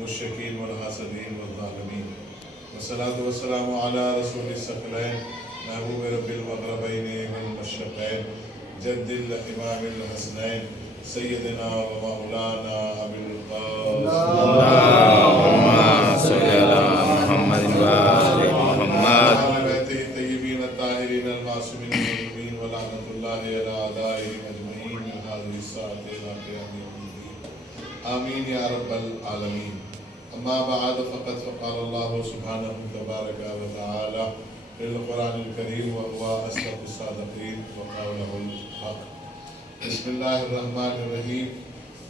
المشركين والحاسدين والظالمين والصلاة والسلام على رسول الثقلين محبوب رب المغربين والمشرقين جد الإمام الحسنين سيدنا ومولانا أبي القاسم اللهم صل على محمد وآل محمد وعلى بيته الطيبين الطاهرين المعصومين المظلومين ولعنة الله على أعدائهم أجمعين من هذه الساعة إلى قيام يوم الدين آمين يا رب العالمين. أما بعد فقد فقال الله سبحانه تبارك وتعالى في القرآن الكريم وهو أصدق الصادقين وقوله الحق. بسم الله الرحمن الرحيم.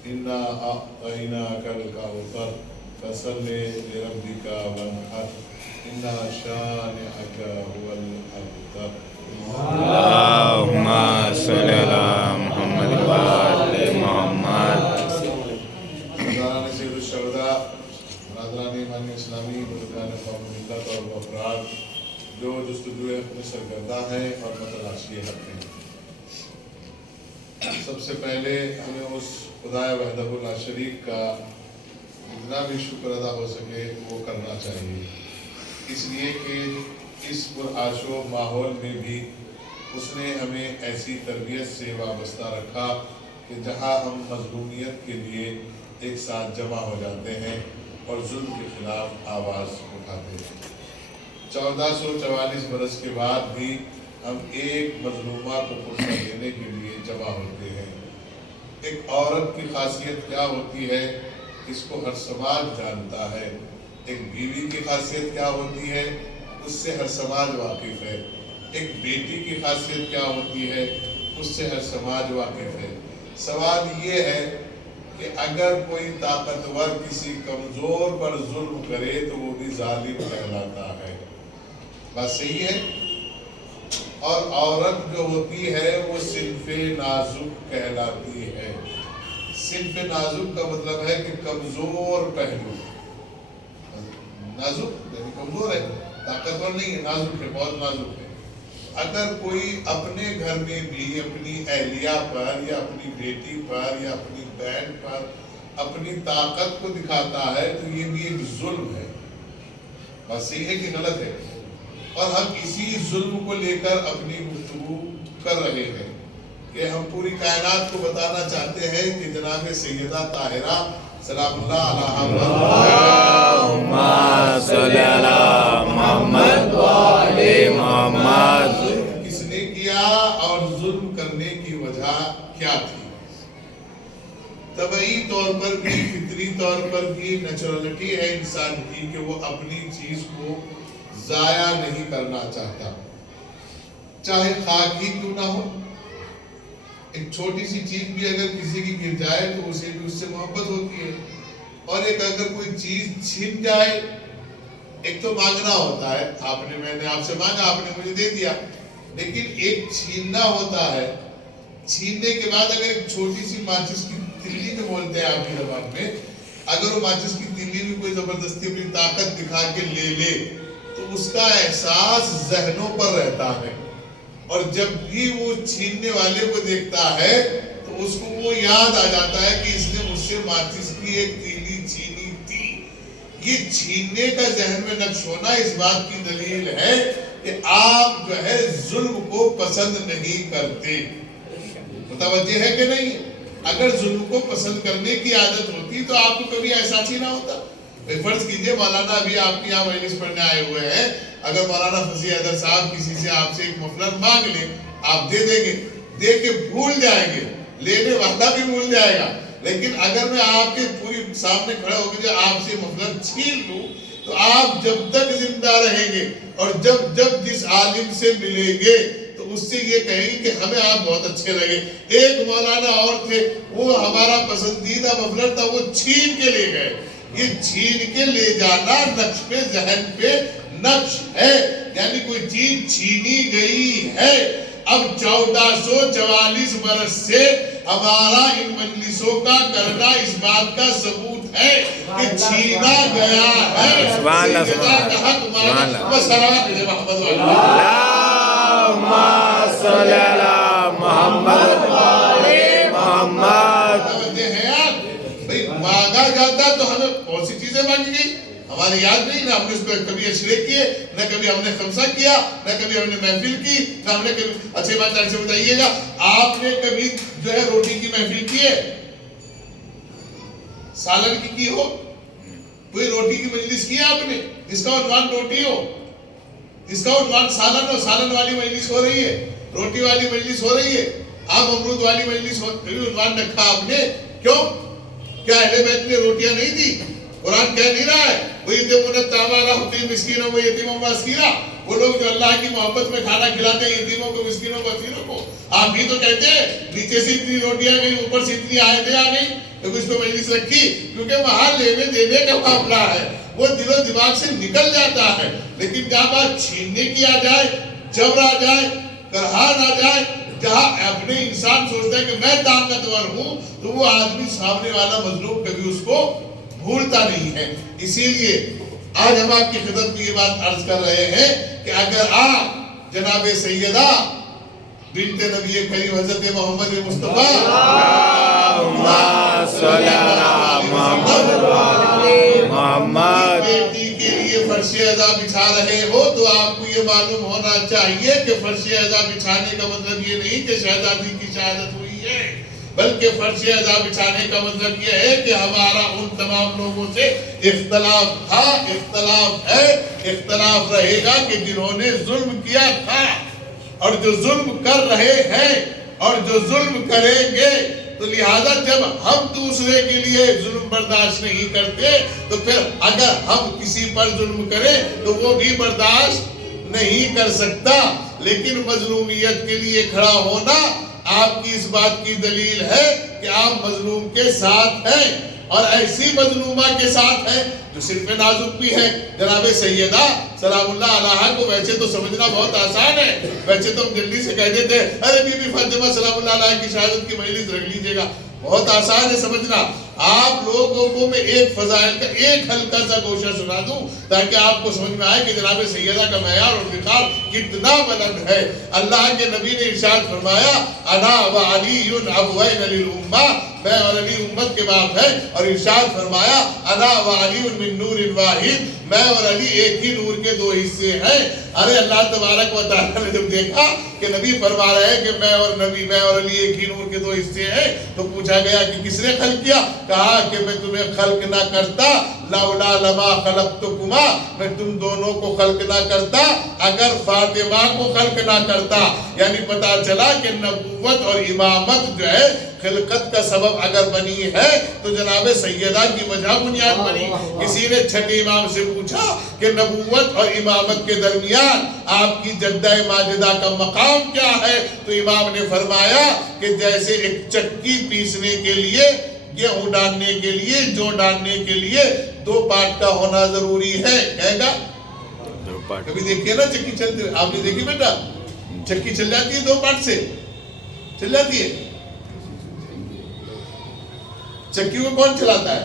إنا أعطيناك الكوثر فصل لربك وانحر إن شانئك هو الأبتر. اللهم صل على محمد وآل محمد. حضران سید الشہداء، برادران ایمان اسلامی، بزرگان قوم ملت اور وہ افراد جو جستجو حق میں سرگرداں ہیں اور متلاشی حق ہیں، سب سے پہلے ہمیں اس خدائے وحدہ لا شریک کا جتنا بھی شکر ادا ہو سکے وہ کرنا چاہیے، اس لیے کہ اس پرآشوب ماحول میں بھی اس نے ہمیں ایسی تربیت سے وابستہ رکھا کہ جہاں ہم مظلومیت کے لیے ایک ساتھ جمع ہو جاتے ہیں اور ظلم کے خلاف آواز اٹھاتے ہیں۔ 1444 برس کے بعد بھی ہم ایک مظلومہ کو فرصت دینے کے لیے جمع ہوتے ہیں۔ ایک عورت کی خاصیت کیا ہوتی ہے اس کو ہر سماج جانتا ہے، ایک بیوی کی خاصیت کیا ہوتی ہے اس سے ہر سماج واقف ہے، ایک بیٹی کی خاصیت کیا ہوتی ہے اس سے ہر سماج واقف ہے۔ سوال یہ ہے کہ اگر کوئی طاقتور کسی کمزور پر ظلم کرے تو وہ بھی ظالم کہلاتا ہے، بات صحیح ہے؟ اور عورت جو ہوتی ہے وہ صنف نازک کہلاتی ہے۔ صنف نازک کا مطلب ہے کہ کمزور پہلو، نازک یعنی کمزور ہے، طاقتور نہیں ہے، نازک ہے، بہت نازک ہے۔ اگر کوئی اپنے گھر میں بھی اپنی اہلیہ پر یا اپنی بیٹی پر یا اپنی بہن پر اپنی طاقت کو دکھاتا ہے تو یہ بھی ایک ظلم ہے، بس صحیح ہے کہ غلط ہے؟ اور ہم اسی ظلم کو لے کر اپنی گفتگو کر رہے ہیں کہ ہم پوری کائنات کو بتانا چاہتے ہیں کہ جناب سیدہ طاہرہ سلام اللہ علیہا اللهم صل على محمد وآل محمد. کس نے کیا اور ظلم کرنے کی وجہ کیا تھی؟ طبعی طور پر بھی، فطری طور پر بھی نیچرلٹی ہے انسان کی کہ وہ اپنی چیز کو ضائع نہیں کرنا چاہتا، چاہے خاک ہی کیوں نہ ہو۔ ایک چھوٹی سی چیز بھی اگر کسی کی گر جائے تو اسے بھی اس سے محبت ہوتی ہے، اور ایک اگر کوئی چیز چھن جائے، ایک تو مانگنا ہوتا ہے، میں نے آپ سے مانگا، آپ نے مجھے دے دیا، لیکن ایک چھیننا ہوتا ہے۔ چھیننے کے بعد اگر ایک چھوٹی سی ماچس کی تلی جو بولتے ہیں آپ کی زبان میں، اگر وہ ماچس کی تلی بھی کوئی زبردستی اپنی طاقت دکھا کے لے لے تو اس کا احساس ذہنوں پر رہتا ہے، اور جب بھی وہ چھیننے والے کو دیکھتا ہے تو اس کو وہ یاد آ جاتا ہے کہ اس نے مجھ سے ماچس کی ایک تیلی چھینی تھی۔ یہ چھیننے کا ذہن میں نقش ہونا اس بات کی دلیل ہے کہ آپ جو ہے ظلم کو پسند نہیں کرتے۔ متوجہ ہے کہ نہیں؟ اگر ظلم کو پسند کرنے کی عادت ہوتی تو آپ کو کبھی احساس ہی نہ ہوتا۔ فرض کیجئے مولانا ابھی آپ کی یہاں مجلس پڑھنے آئے ہوئے ہیں، اگر مولانا فضیل حیدر صاحب کسی سے آپ سے ایک مفلر مانگ لیں، آپ دے دیں گے، دے کے بھول جائیں گے، لینے والا بھی بھول جائے گا، لیکن اگر میں آپ کے پوری سامنے کھڑا ہو کے جو آپ سے مفلر چھین لوں تو آپ جب تک زندہ رہیں گے اور جب جس عالم سے ملیں گے تو اس سے یہ کہیں گے کہ ہمیں آپ بہت اچھے لگے۔ ایک مولانا اور تھے، وہ ہمارا پسندیدہ مفلر تھا، وہ چھین کے لے گئے۔ یہ چھین کے لے جانا نقش پہ ذہن پہ نقش ہے، یعنی کوئی چیز چھینی گئی ہے۔ اب 1444 برس سے ہمارا ان مجلسوں کا کرنا اس بات کا ثبوت ہے کہ چھینا گیا ہے۔ سبحان اللہ، سبحان اللہ، اللہم صل علی محمد وآل محمد۔ مانگا کہا جاتا تو ہمیں بہت سی چیزیں مانگی گئی، ہمارے یاد نہیں، نہ ہم نے اس پہ کبھی اشرے کیے، نہ کبھی ہم نے خمسہ کیا، نہ کبھی ہم نے محفل کی، نہ ہم نے کبھی. اچھے بات سے بتائیے گا، آپ نے کبھی جو ہے روٹی کی محفل کی ہے؟ سالن کی ہو؟ کوئی روٹی کی مجلس کی ہے آپ نے جس کا عنوان روٹی ہو، جس کا عنوان سالن ہو؟ سالن والی مجلس ہو رہی ہے، روٹی والی مجلس ہو رہی ہے، آپ امرود والی مجلس عنوان رکھا آپ نے. کیوں؟ کیا اہل بیت نے روٹیاں نہیں دی؟ قرآن کہہ نہیں رہا ہے وَيُطْعِمُونَ الطَّعَامَ عَلَىٰ حُبِّهِ مِسْكِينًا وَيَتِيمًا وَأَسِيرًا؟ وہ لوگ جو اللہ کی محبت میں کھانا کھلاتے ہیں یتیموں کو، مسکینوں کو، اسیروں کو. آپ بھی تو کہتے ہیں نیچے سے اتنی روٹیاں گئی، اوپر سے اتنی آیتیں آ گئی، تو اس کو مجلس رکھی، کیونکہ وہاں لینے دینے کا معاملہ ہے، وہ دل و دماغ سے نکل جاتا ہے. لیکن جہاں بات چھیننے کی آ جائے، جبر آ جائے، کرہان آ جائے، جہاں اپنے انسان سوچتا ہے کہ میں طاقتور ہوں، تو وہ آدمی سامنے والا مظلوم کبھی اس کو بھولتا نہیں ہے. اسی لیے آج ہم آپ کی خدمت میں یہ بات عرض کر رہے ہیں کہ اگر آپ جناب سیدہ بنت نبی کریم حضرت محمد مصطفیٰ بیٹی کے لیے فرش عزا بچھا رہے ہو تو آپ کو یہ معلوم ہونا چاہیے کہ فرش عزا بچھانے کا مطلب یہ نہیں کہ شہزادی کی شہادت ہوئی ہے، بلکہ فرش عزا بچھانے کا مطلب یہ ہے کہ ہمارا ان تمام لوگوں سے اختلاف تھا، اختلاف ہے، اختلاف رہے گا کہ جنہوں نے ظلم کیا تھا اور جو ظلم کر رہے ہیں اور جو ظلم کریں گے. تو لہذا جب ہم دوسرے کے لیے ظلم برداشت نہیں کرتے تو پھر اگر ہم کسی پر ظلم کریں تو وہ بھی برداشت نہیں کر سکتا. لیکن مظلومیت کے لیے کھڑا ہونا آپ کی اس بات کی دلیل ہے کہ آپ مظلوم کے ساتھ ہیں، اور ایسی مظلومہ کے ساتھ ہیں جو صرف نازک بھی ہے. جناب سیدہ سلام اللہ علیہا کو ویسے تو سمجھنا بہت آسان ہے، ویسے تو ہم جلدی سے کہہ دیتے ہیں ارے بی بی فاطمہ سلام اللہ علیہا کی شہادت کی مجلس رکھ لیجئے گا، بہت آسان ہے سمجھنا. آپ لوگوں کو میں ایک فضائل کا ایک ہلکا سا گوشہ سنا دوں تاکہ آپ کو سمجھ میں آئے کہ جناب سیدہ کا معیار اور وقار کتنا بلند ہے. اللہ کے نبی نے ارشاد فرمایا انا وعلی ابوین للامہ، میں اور علی امت کے باپ ہیں، اور ارشاد فرمایا انا وعلی من نور واحد، میں اور علی ایک ہی نور کے دو حصے ہیں. ارے اللہ تبارک و تعالیٰ نے جب دیکھا کہ نبی فرما رہے ہیں کہ میں اور علی ایک ہی نور کے دو حصے ہیں، تو پوچھا گیا کہ کس نے خلق کیا؟ کہا کہ میں تمہیں خلق نہ کرتا لولا لما خلقتکما، میں تم دونوں کو خلق نہ کرتا اگر فاطمہ کو خلق نہ کرتا. یعنی پتا چلا کہ نبوت اور امامت جو ہے خلقت کا سبب اگر بنی ہے تو جناب سیدہ کی وجہ بنیاد بنی. کسی نے چھٹے امام سے پوچھا کہ نبوت اور امامت کے درمیان آپ کی جدہ ماجدہ کا مقام کیا ہے؟ تو امام نے فرمایا کہ جیسے ایک چکی پیسنے کے لیے، گیہوں ڈالنے کے لیے، جو ڈالنے کے لیے دو پارٹ کا ہونا ضروری ہے. کہے گا کبھی دیکھیے نا چکی چلتے ہوئے، آپ نے دیکھی بیٹا چکی چل جاتی ہے دو پارٹ سے، چل جاتی ہے. چکی کو کون چلاتا ہے؟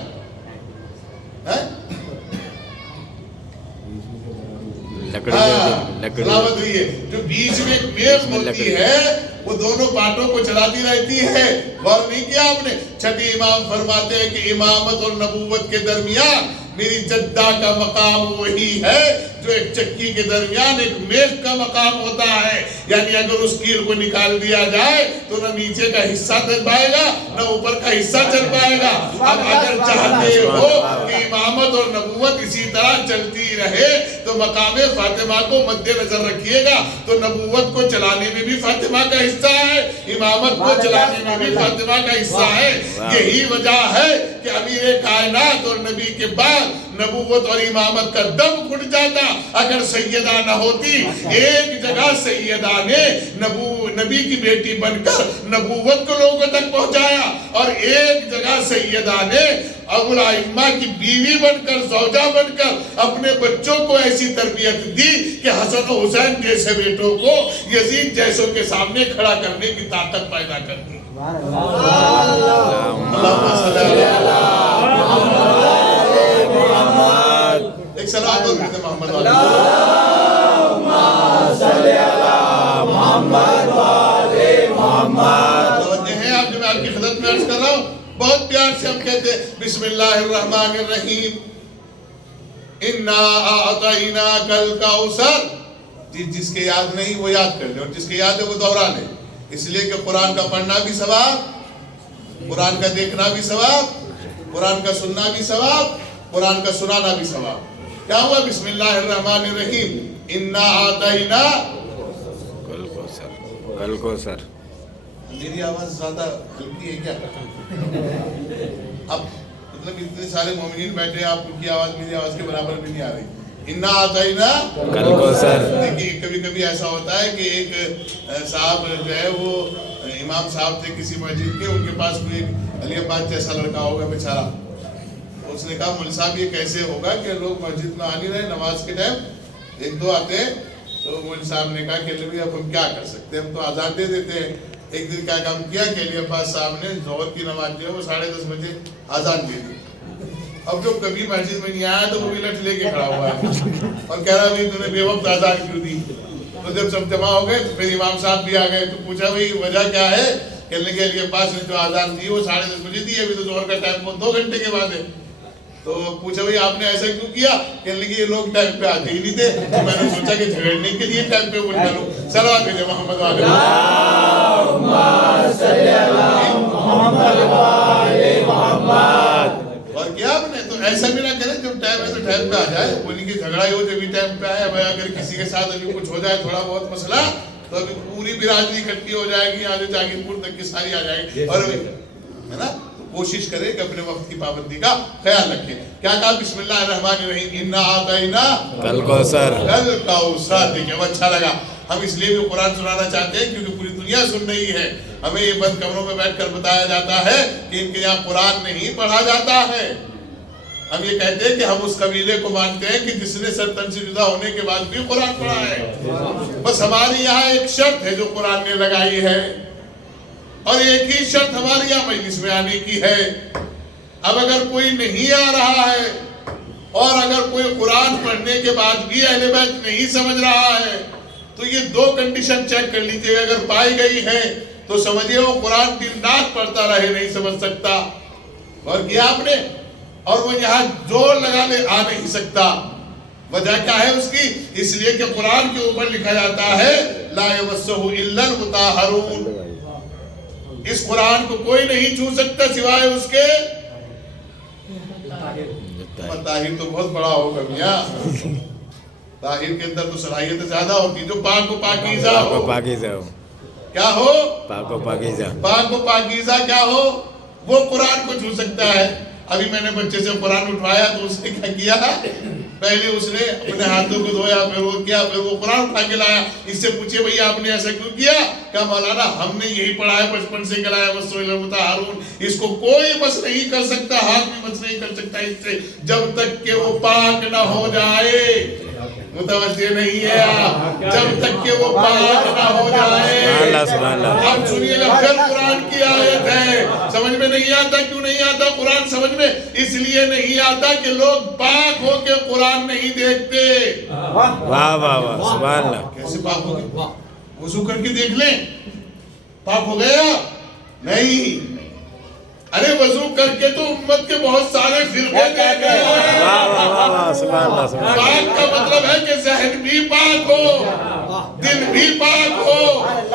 سلامت رہیے. جو بیچ میں ایک میخ ہوتی ہے وہ دونوں پارٹوں کو چلاتی رہتی ہے. غور نہیں کیا آپ نے؟ چھٹے امام فرماتے ہیں کہ امامت اور نبوت کے درمیان میری جدہ کا مقام وہی ہے جو ایک چکی کے درمیان ایک میخ کا مقام ہوتا ہے. یعنی اگر اس کیل کو نکال دیا جائے تو نہ نیچے کا حصہ چل پائے گا نہ اوپر کا حصہ چل پائے گا. اب اگر چاہتے ہو کہ امامت اور نبوت اسی طرح چلتی رہے تو مقام فاطمہ کو مد نظر رکھیے گا. تو نبوت کو چلانے میں بھی فاطمہ کا حصہ ہے، امامت کو چلانے میں بھی فاطمہ کا حصہ ہے. یہی وجہ ہے کہ امیر کائنات اور نبی کے بعد نبوت اور امامت کا دم گھٹ جاتا اگر سیدہ نہ ہوتی. ایک جگہ سیدہ نے نبی کی بیٹی بن کر نبوت کو لوگوں تک پہنچایا، اور ایک جگہ سیدہ نے ابو الائمہ کی بیوی بن کر، زوجہ بن کر اپنے بچوں کو ایسی تربیت دی کہ حسن و حسین جیسے بیٹوں کو یزید جیسوں کے سامنے کھڑا کرنے کی طاقت پیدا کر دی. ایک صلوات اور حضرت محمد اللہم صلی علی محمد و آل محمد. توجہ ہے آپ جو میں آپ کی خدمت میں عرض کر رہا ہوں، بہت پیار سے جیسے ہم کہتے ہیں بسم اللہ الرحمن الرحیم انا اعطیناک الکوثر، جس کے یاد نہیں وہ یاد کر لے، اور جس کے یاد ہے وہ دوہرا لے، اس لیے کہ قرآن کا پڑھنا بھی ثواب، قرآن کا دیکھنا بھی ثواب، قرآن کا سننا بھی ثواب، قرآن کا سنانا بھی ثواب۔ کیا ہوا؟ بسم اللہ الرحمن الرحیم انا اعطینا کل کو سر میری آواز زیادہ ہلکی ہے کیا؟ اب مطلب اتنے سارے مومنین بیٹھے ہیں، آپ ان کی آواز میری آواز کے برابر بھی نہیں آ رہی۔ انا اعطینا کل کو سر۔ دیکھیے کبھی کبھی ایسا ہوتا ہے کہ ایک صاحب جو ہے وہ امام صاحب تھے کسی مسجد کے، ان کے پاس کوئی علی عباس جیسا لڑکا ہوگا بیچارہ، اس نے کہا مول صاحب یہ کیسے ہوگا کہ لوگ مسجد میں آ نہیں رہے، نماز کے ٹائم ایک دو آتے ہیں، تو مول صاحب نے کہا کہ نبی اب ہم کیا کر سکتے ہیں، ہم تو آزاد دے دیتے ہیں۔ ایک دن کیا کام کیا کہ علی عباس صاحب نے ظہر کی نماز جو ہے وہ 10:30 بجے آزان دے دی۔ اب جو کبھی مسجد میں نہیں آیا تو وہ بھی لٹ لے کے کھڑا ہوا ہے اور کہہ رہا بھائی تو نے بے وقت آزان کیوں دی؟ تو جب سب جمع ہو گئے تو پھر امام صاحب بھی آ گئے، تو پوچھا بھائی وجہ کیا ہے؟ کہنے لگے علی عباس نے جو آزان دی وہ 10:30 بجے دی، ابھی تو ظہر کا ٹائم 2 گھنٹے کے بعد ہے۔ تو پوچھا بھائی آپ نے ایسا کیوں کیا؟ کہنے لگے یہ لوگ ٹائم پہ آتے ہی نہیں تھے، تو میں نے سوچا کہ جھگڑنے کے لیے ٹائم پہ بول ڈالوں۔ صلوات بھیجے محمد والے اللہم صلی علی محمد وآل محمد۔ اور کیا آپ نے تو ایسا بھی نہ کریں جب ٹائم ہے تو ٹائم پہ آ جائے، بولی کہ جھگڑا ہی ہو جب بھی ٹائم پہ آئے۔ بھائی اگر کسی کے ساتھ ابھی کچھ ہو جائے تھوڑا بہت مسئلہ تو ابھی پوری برادری اکٹھی ہو جائے گی، آگے جاگیر پور تک کی ساری آ جائے گی، اور ہے نا کوشش کرے کہ اپنے وقت کی پابندی کا خیال رکھے۔ کیا کہا؟ بسم اللہ الرحمن الرحیم انا اعطینا کل کو سر۔ کل کوثر۔ دیکھیں وہ اچھا لگا، ہم اس لیے بھی قرآن سنانا چاہتے ہیں کیونکہ پوری دنیا سن رہی ہے، ہمیں یہ بند کمروں میں بیٹھ کر بتایا جاتا ہے کہ ان کے یہاں قرآن نہیں پڑھا جاتا ہے۔ ہم یہ کہتے ہیں کہ ہم اس قبیلے کو مانتے ہیں کہ جس نے سر تن سے جدا ہونے کے بعد بھی قرآن پڑھا ہے۔ بس ہماری یہاں ایک شرط ہے جو قرآن نے لگائی ہے، اور ایک ہی شرط ہماری یہاں مجلس میں آنے کی ہے۔ اب اگر کوئی نہیں آ رہا ہے اور اگر کوئی قرآن پڑھنے کے بعد بھی اہل بیت نہیں سمجھ رہا ہے تو یہ 2 کنڈیشن چیک کر لیجئے، اگر پائی گئی ہے تو سمجھئے وہ قرآن دن رات پڑھتا رہے نہیں سمجھ سکتا، اور کیا آپ نے، اور وہ یہاں زور لگا لے آ نہیں سکتا۔ وجہ کیا ہے اس کی؟ اس لیے کہ قرآن کے اوپر لکھا جاتا ہے لا یمسہ الا المطہرون، اس قرآن کو کوئی نہیں چھو سکتا سوائے اس کے طاہر۔ تو بہت بڑا ہوگا میاں، طاہر کے اندر تو صلاحیت زیادہ ہوتی، جو پاک و پاکیزہ ہو۔ کیا ہو؟ پاک و پاکیزہ۔ پاک و پاکیزہ کیا ہو؟ وہ قرآن کو چھو سکتا ہے۔ ابھی میں نے بچے سے قرآن اٹھوایا تو اس نے کیا کیا؟ پہلے اس نے اپنے ہاتھوں کو دھویا، پھر وہ کیا، پھر وہ قرآن اٹھا کے لایا۔ اس سے پوچھے بھئی آپ نے ایسا کیوں کیا؟ کہا مولانا ہم نے یہی پڑھا ہے بچپن سے، کلایا مسو المطہرون، اس کو کوئی مس نہیں کر سکتا، ہاتھ بھی مس نہیں کر سکتا اس سے جب تک کہ وہ پاک نہ ہو جائے۔ متوجہ نہیں ہے آپ، جب تک کہ وہ پاک نہ ہو جائے۔ اب سنیے گا پھر قرآن کی آیت ہے، سمجھ میں نہیں آتا، کیوں نہیں آتا قرآن سمجھ میں؟ اس لیے نہیں آتا کہ لوگ پاک ہو کے قرآن نہیں دیکھتے۔ واہ واہ واہ سبحان اللہ۔ کیسے پاک ہو گئے؟ وضو کر کے دیکھ لیں، پاک ہو گیا؟ نہیں، ارے وضو کر کے تو امت کے بہت سارے فرقے دیکھ رہے ہیں۔ پاک کا مطلب ہے کہ ذہن بھی پاک ہو، دل بھی پاک ہو،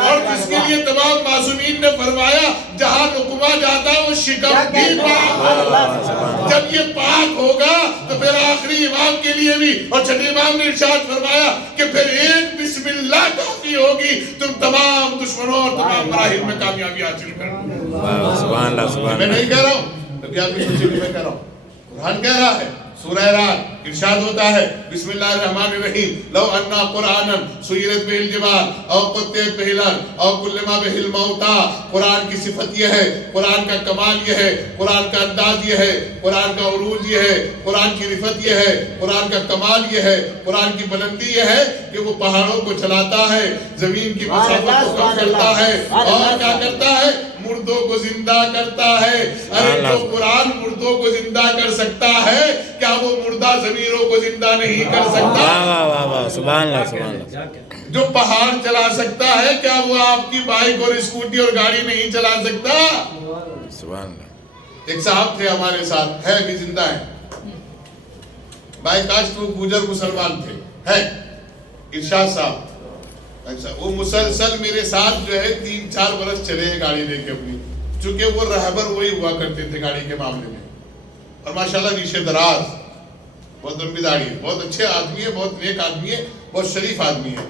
اور جس کے لیے تمام معصومین نے فرمایا جہاں لقمہ جاتا وہ شکم بھی پاک ہو۔ جب یہ پاک ہوگا تو پھر آخری امام کے لیے بھی، اور چھٹے امام نے ارشاد فرمایا کہ پھر ایک بسم اللہ کافی ہوگی، تم تمام دشمنوں اور تمام مراحل میں کامیابی حاصل کرو۔ سبحان اللہ سبحان اللہ۔ میں نہیں کہہ رہا ہوں، تو کیا آپ سوچیں کہ میں کہہ رہا ہوں؟ قرآن کہہ رہا ہے، سورہ رات ارشاد ہوتا ہے بسم اللہ الرحمن الرحیم لو انا قرآنا سیرت بہ الجبال او قطعت بہ الارض او کلم بہ الموتى۔ قرآن کی صفت یہ ہے، قرآن کا کمال یہ ہے، قرآن کا انداز یہ ہے، قرآن کا عروج یہ ہے، قرآن کی رفت یہ ہے، قرآن کا کمال یہ ہے، قرآن کی بلندی یہ ہے کہ وہ پہاڑوں کو چلاتا ہے، زمین کی مسافت کو کم کرتا ہے، اور کیا کرتا ہے؟ مردوں کو زندہ کرتا ہے۔ ارے جو قرآن مردوں کو زندہ کر سکتا ہے کیا وہ مردہ ضمیروں کو زندہ نہیں کر سکتا؟ سبحان اللہ سبحان اللہ۔ جو پہاڑ چلا سکتا ہے کیا وہ آپ کی بائک اور اسکوٹی اور گاڑی نہیں چلا سکتا؟ سبحان اللہ۔ ایک صاحب تھے ہمارے ساتھ، ہے بھی زندہ ہے، بائی کاسٹ وہ گوجر مسلمان تھے، ہے ارشاد صاحب، اچھا وہ مسلسل میرے ساتھ جو ہے 3-4 برس چلے گاڑی لے کے اپنی، چونکہ وہ رہبر وہی ہوا کرتے تھے گاڑی کے معاملے میں، اور ماشاءاللہ ریشے دراز، بہت لمبی داڑھی ہے، بہت اچھے آدمی ہے، بہت نیک آدمی ہے، بہت شریف آدمی ہے.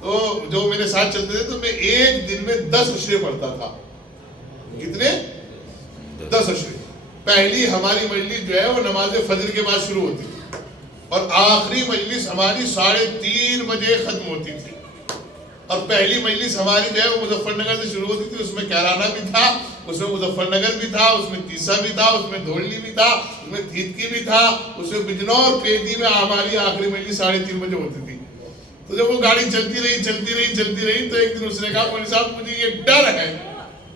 تو جو میرے ساتھ چلتے تھے تو میں ایک دن میں 10 عشرے پڑھتا تھا. کتنے؟ 10 عشرے. پہلی ہماری مجلس جو ہے وہ نماز فجر کے بعد شروع ہوتی تھی اور آخری مجلس ہماری 3:30 بجے ختم ہوتی تھی. اور پہلی مجلس ہماری جو ہے وہ مظفر نگر سے شروع ہوتی تھی، اس میں کیرانہ بھی تھا، اس میں مظفر نگر بھی تھا، اس میں تیسا بھی تھا، اس میں دھولی بھی تھا، اس میں تھیتکی بھی تھا، اس میں بجنور پیدی میں ہماری آخری مجلس 3:30 بجے ہوتی تھی. تو جب وہ گاڑی چلتی رہی تو ایک دن اس نے کہا مولوی صاحب مجھے یہ ڈر ہے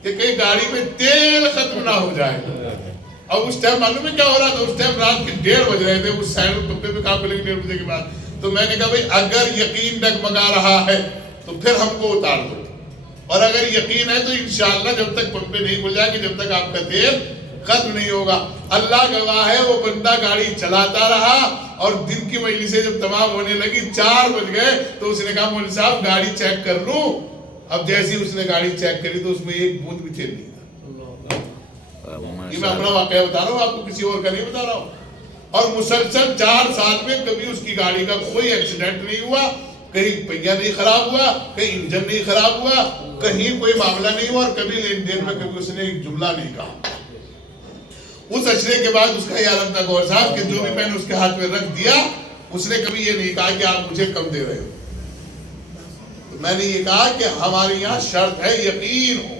کہ کہیں گاڑی میں تیل ختم نہ ہو جائے. اور اس ٹائم معلوم ہے کیا ہو رہا تھا؟ اس ٹائم رات کے 1:30 بج رہے تھے، اس سائڈ میں پمپے پہ کام کریں گے 1:30 بجے کے بعد. تو میں نے کہا بھائی اگر یقین ڈگمگا رہا ہے تو پھر ہم کو اتار دو، اور اگر یقین ہے تو انشاءاللہ جب تک پمپے نہیں کھل جائے گی، جب تک آپ کا تیل ختم نہیں ہوگا. اللہ گواہ ہے وہ بندہ گاڑی چلاتا رہا اور دن کی مجلسیں جب تمام ہونے لگی 4 بج گئے تو اس نے کہا مولوی صاحب گاڑی چیک کر لوں. اب جیسی اس نے گاڑی چیک کری تو اس میں ایک بوند بھی تیل نہیں تھا. یہ میں اپنا واقعہ بتا رہا ہوں، آپ کو کسی اور کا نہیں بتا رہا ہوں. اور مسلسل 4 سال میں کبھی اس کی گاڑی کا کوئی ایکسیڈنٹ نہیں ہوا، کہیں پہیہ نہیں خراب ہوا، کہیں انجن نہیں خراب ہوا، کہیں کوئی معاملہ نہیں ہوا، اور کبھی لین دین میں کبھی اس نے ایک جملہ نہیں کہا. اس عشرے کے بعد اس کا یہ عالم تھا گور صاحب کہ جو بھی میں نے اس کے ہاتھ میں رکھ دیا اس نے کبھی یہ نہیں کہا کہ آپ مجھے کم دے رہے ہو. میں نے یہ کہا کہ ہمارے یہاں شرط ہے یقین ہو.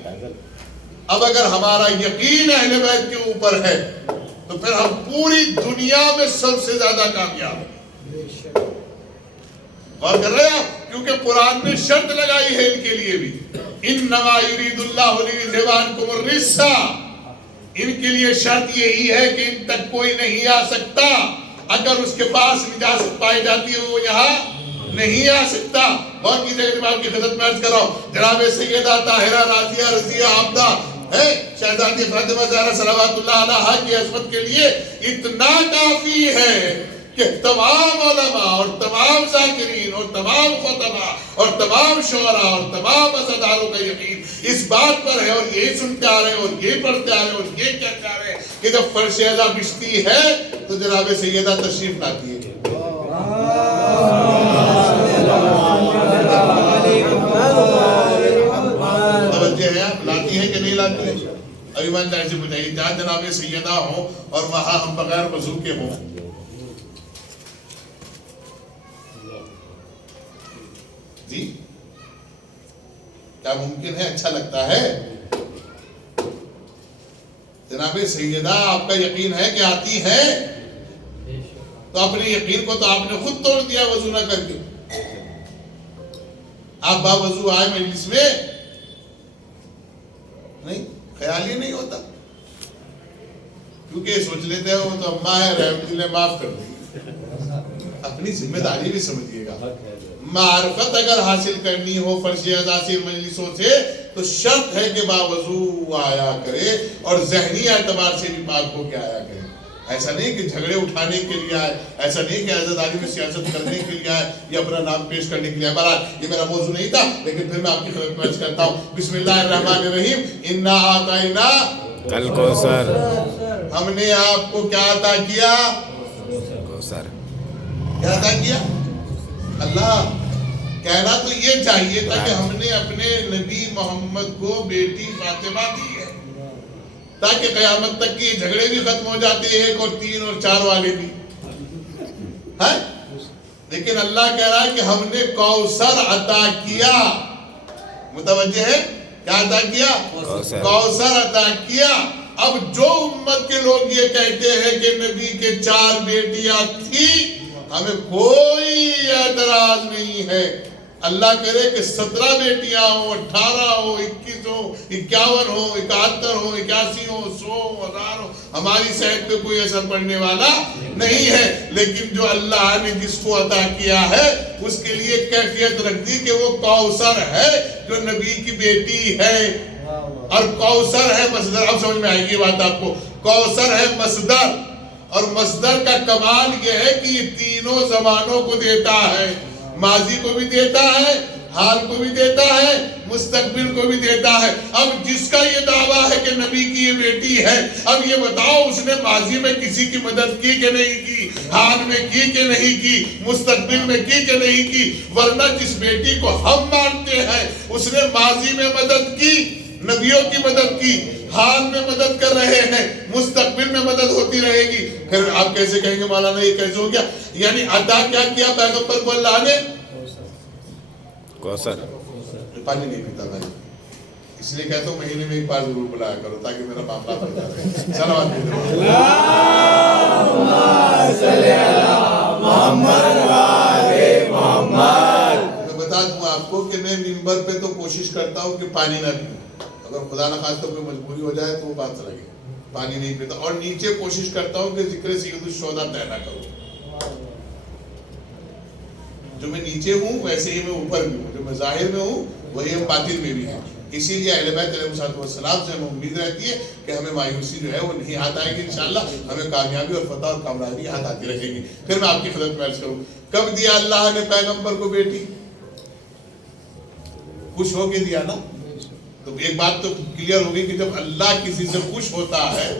اب اگر ہمارا یقین اہل بیت کے اوپر ہے تو پھر ہم پوری دنیا میں سب سے زیادہ کامیاب ہیں. اور کر رہے ہیں کیونکہ قرآن نے شرط لگائی ہے ان کے لیے بھی، انما یرید اللہ لیذھب عنکم الرجس. ان کے لیے شرط یہی ہے کہ ان تک کوئی نہیں آ سکتا. اگر اس کے پاس نجاست پائی جاتی ہے وہ یہاں نہیں آ سکتا. اور کی جگہ آپ کی خدمت میں عرض کر رہا ہوں، جناب سیدہ طاہرہ راضیہ رضیہ عابدہ شہزادی فاطمہ زہرا صلوات اللہ علیہا کی عظمت کے لیے اتنا کافی ہے کہ تمام علماء اور تمام ذاکرین اور تمام خطباء اور تمام شعراء اور تمام عزاداروں کا یقین اس بات پر ہے، اور یہی سنتے آ رہے ہیں اور یہ پڑھتے آ رہے ہیں اور یہ کہتے آ رہے ہیں کہ جب فرش اعلیٰ بچتی ہے تو جناب سیدہ تشریف لاتی ہے. توجہ ہے، لاتی ہے کہ نہیں لاتی ہے؟ ابھی میں جائے سے بتائیے جہاں جناب سیدہ ہوں اور وہاں ہم بغیر وضو کے ہوں، جی کیا ممکن ہے؟ اچھا لگتا ہے؟ جناب سیدہ آپ کا یقین ہے کہ آتی ہے تو اپنے یقین کو تو آپ نے خود توڑ دیا وضو نہ کر کے. آپ با وضو آئے مجلس میں، نہیں خیال ہی نہیں ہوتا کیونکہ سوچ لیتے ہیں وہ تو اماں ہے رحمت اللہ معاف کر دیں. اپنی ذمہ داری بھی سمجھیے گا. معرفت اگر حاصل کرنی ہو فرش اعزازی مجلسوں سے تو شرط ہے کہ باوضو آیا کرے اور ذہنی اعتبار سے بھی پاک ہو کے آیا کرے. ایسا نہیں کہ جھگڑے اٹھانے کے لیے آئے، ایسا نہیں کہ عزاداری میں سیاست کرنے کے لیے آئے یا اپنا نام پیش کرنے کے لیے. بہرحال یہ میرا موضوع نہیں تھا لیکن پھر میں آپ کی خدمت میں عرض کرتا ہوں. بسم اللہ الرحمن الرحیم. انا اعطینا الکوثر. ہم نے آپ کو کیا عطا کیا؟ کوثر. کیا عطا کیا؟ اللہ. کہنا تو یہ چاہیے تھا کہ ہم نے اپنے نبی محمد کو بیٹی فاطمہ دی ہے تاکہ قیامت تک کی جھگڑے بھی ختم ہو جاتے ہیں، 1 اور 3 اور 4 والے بھی. لیکن اللہ کہہ رہا ہے کہ ہم نے کوثر عطا کیا. متوجہ ہے؟ کیا عطا کیا؟ کوثر عطا کیا. اب جو امت کے لوگ یہ کہتے ہیں کہ نبی کے 4 بیٹیاں تھی، ہمیں کوئی اعتراض نہیں ہے. اللہ کرے کہ 17 بیٹیاں ہوں، 18 ہو، 21 ہو، 51 ہو، 71 ہو، 81 ہو، 100 ہو، 1000 ہو، ہماری صحت پہ کوئی اثر پڑنے والا نہیں ہے. لیکن جو اللہ نے جس کو عطا کیا ہے اس کے لیے کیفیت رکھ دی کہ وہ کوثر ہے جو نبی کی بیٹی ہے. اور کوثر ہے مصدر. اب سمجھ میں آئے گی بات آپ کو. کوثر ہے مصدر، اور مصدر کا کمال یہ ہے کہ یہ تینوں زمانوں کو دیتا ہے، ماضی کو بھی دیتا ہے، حال کو بھی دیتا ہے، مستقبل کو بھی دیتا ہے۔ اب جس کا یہ دعویٰ ہے کہ نبی کی یہ بیٹی ہے، اب یہ بتاؤ اس نے ماضی میں کسی کی مدد کی کہ نہیں کی، حال میں کی کہ نہیں کی، مستقبل میں کی کہ نہیں کی؟ ورنہ جس بیٹی کو ہم مانتے ہیں اس نے ماضی میں مدد کی، نبیوں کی مدد کی، حال میں مدد کر رہے ہیں، مستقبل میں مدد ہوتی رہے گی۔ پھر آپ کیسے کہیں گے مولانا یہ کیسے ہو گیا؟ یعنی عطا کیا کیا پیغمبر کو اللہ نے؟ کوثر۔ پانی نہیں پیتا بھائی، اس لیے کہتا ہوں مہینے میں ایک بار ضرور بلایا کرو تاکہ میرا معاملہ ہو جائے۔ صلوات دے دو۔ اللہم صلی علی محمد و آل محمد۔ میں بتا دوں آپ کو کہ میں منبر پہ تو کوشش کرتا ہوں کہ پانی نہ پیوں، اگر خدا نہ خواستہ کوئی مجبوری ہو جائے تو وہ بات لگے، پانی نہیں پیتا، اور نیچے کوشش کرتا ہوں کہ ذکر سید الشہداء طے نہ کروں۔ جو میں نیچے ہوں ویسے ہی میں اوپر بھی ہوں، جو میں ظاہر میں ہوں وہی ہم باطن میں بھی ہیں۔ اسی لیے اہل بیت علیہ السلام سے ہمیں امید رہتی ہے کہ ہمیں مایوسی جو ہے وہ نہیں ہاتھ آئے گی، انشاءاللہ ہمیں کامیابی اور فتح اور کامیابی ہاتھ آتی رہے گی۔ پھر میں آپ کی خدمت میں عرض کروں، کب دیا اللہ نے پیغمبر کو بیٹی؟ خوش ہو کے دیا نا؟ تو ایک بات تو کلیئر ہوگی کہ جب اللہ کسی سے خوش ہوتا ہے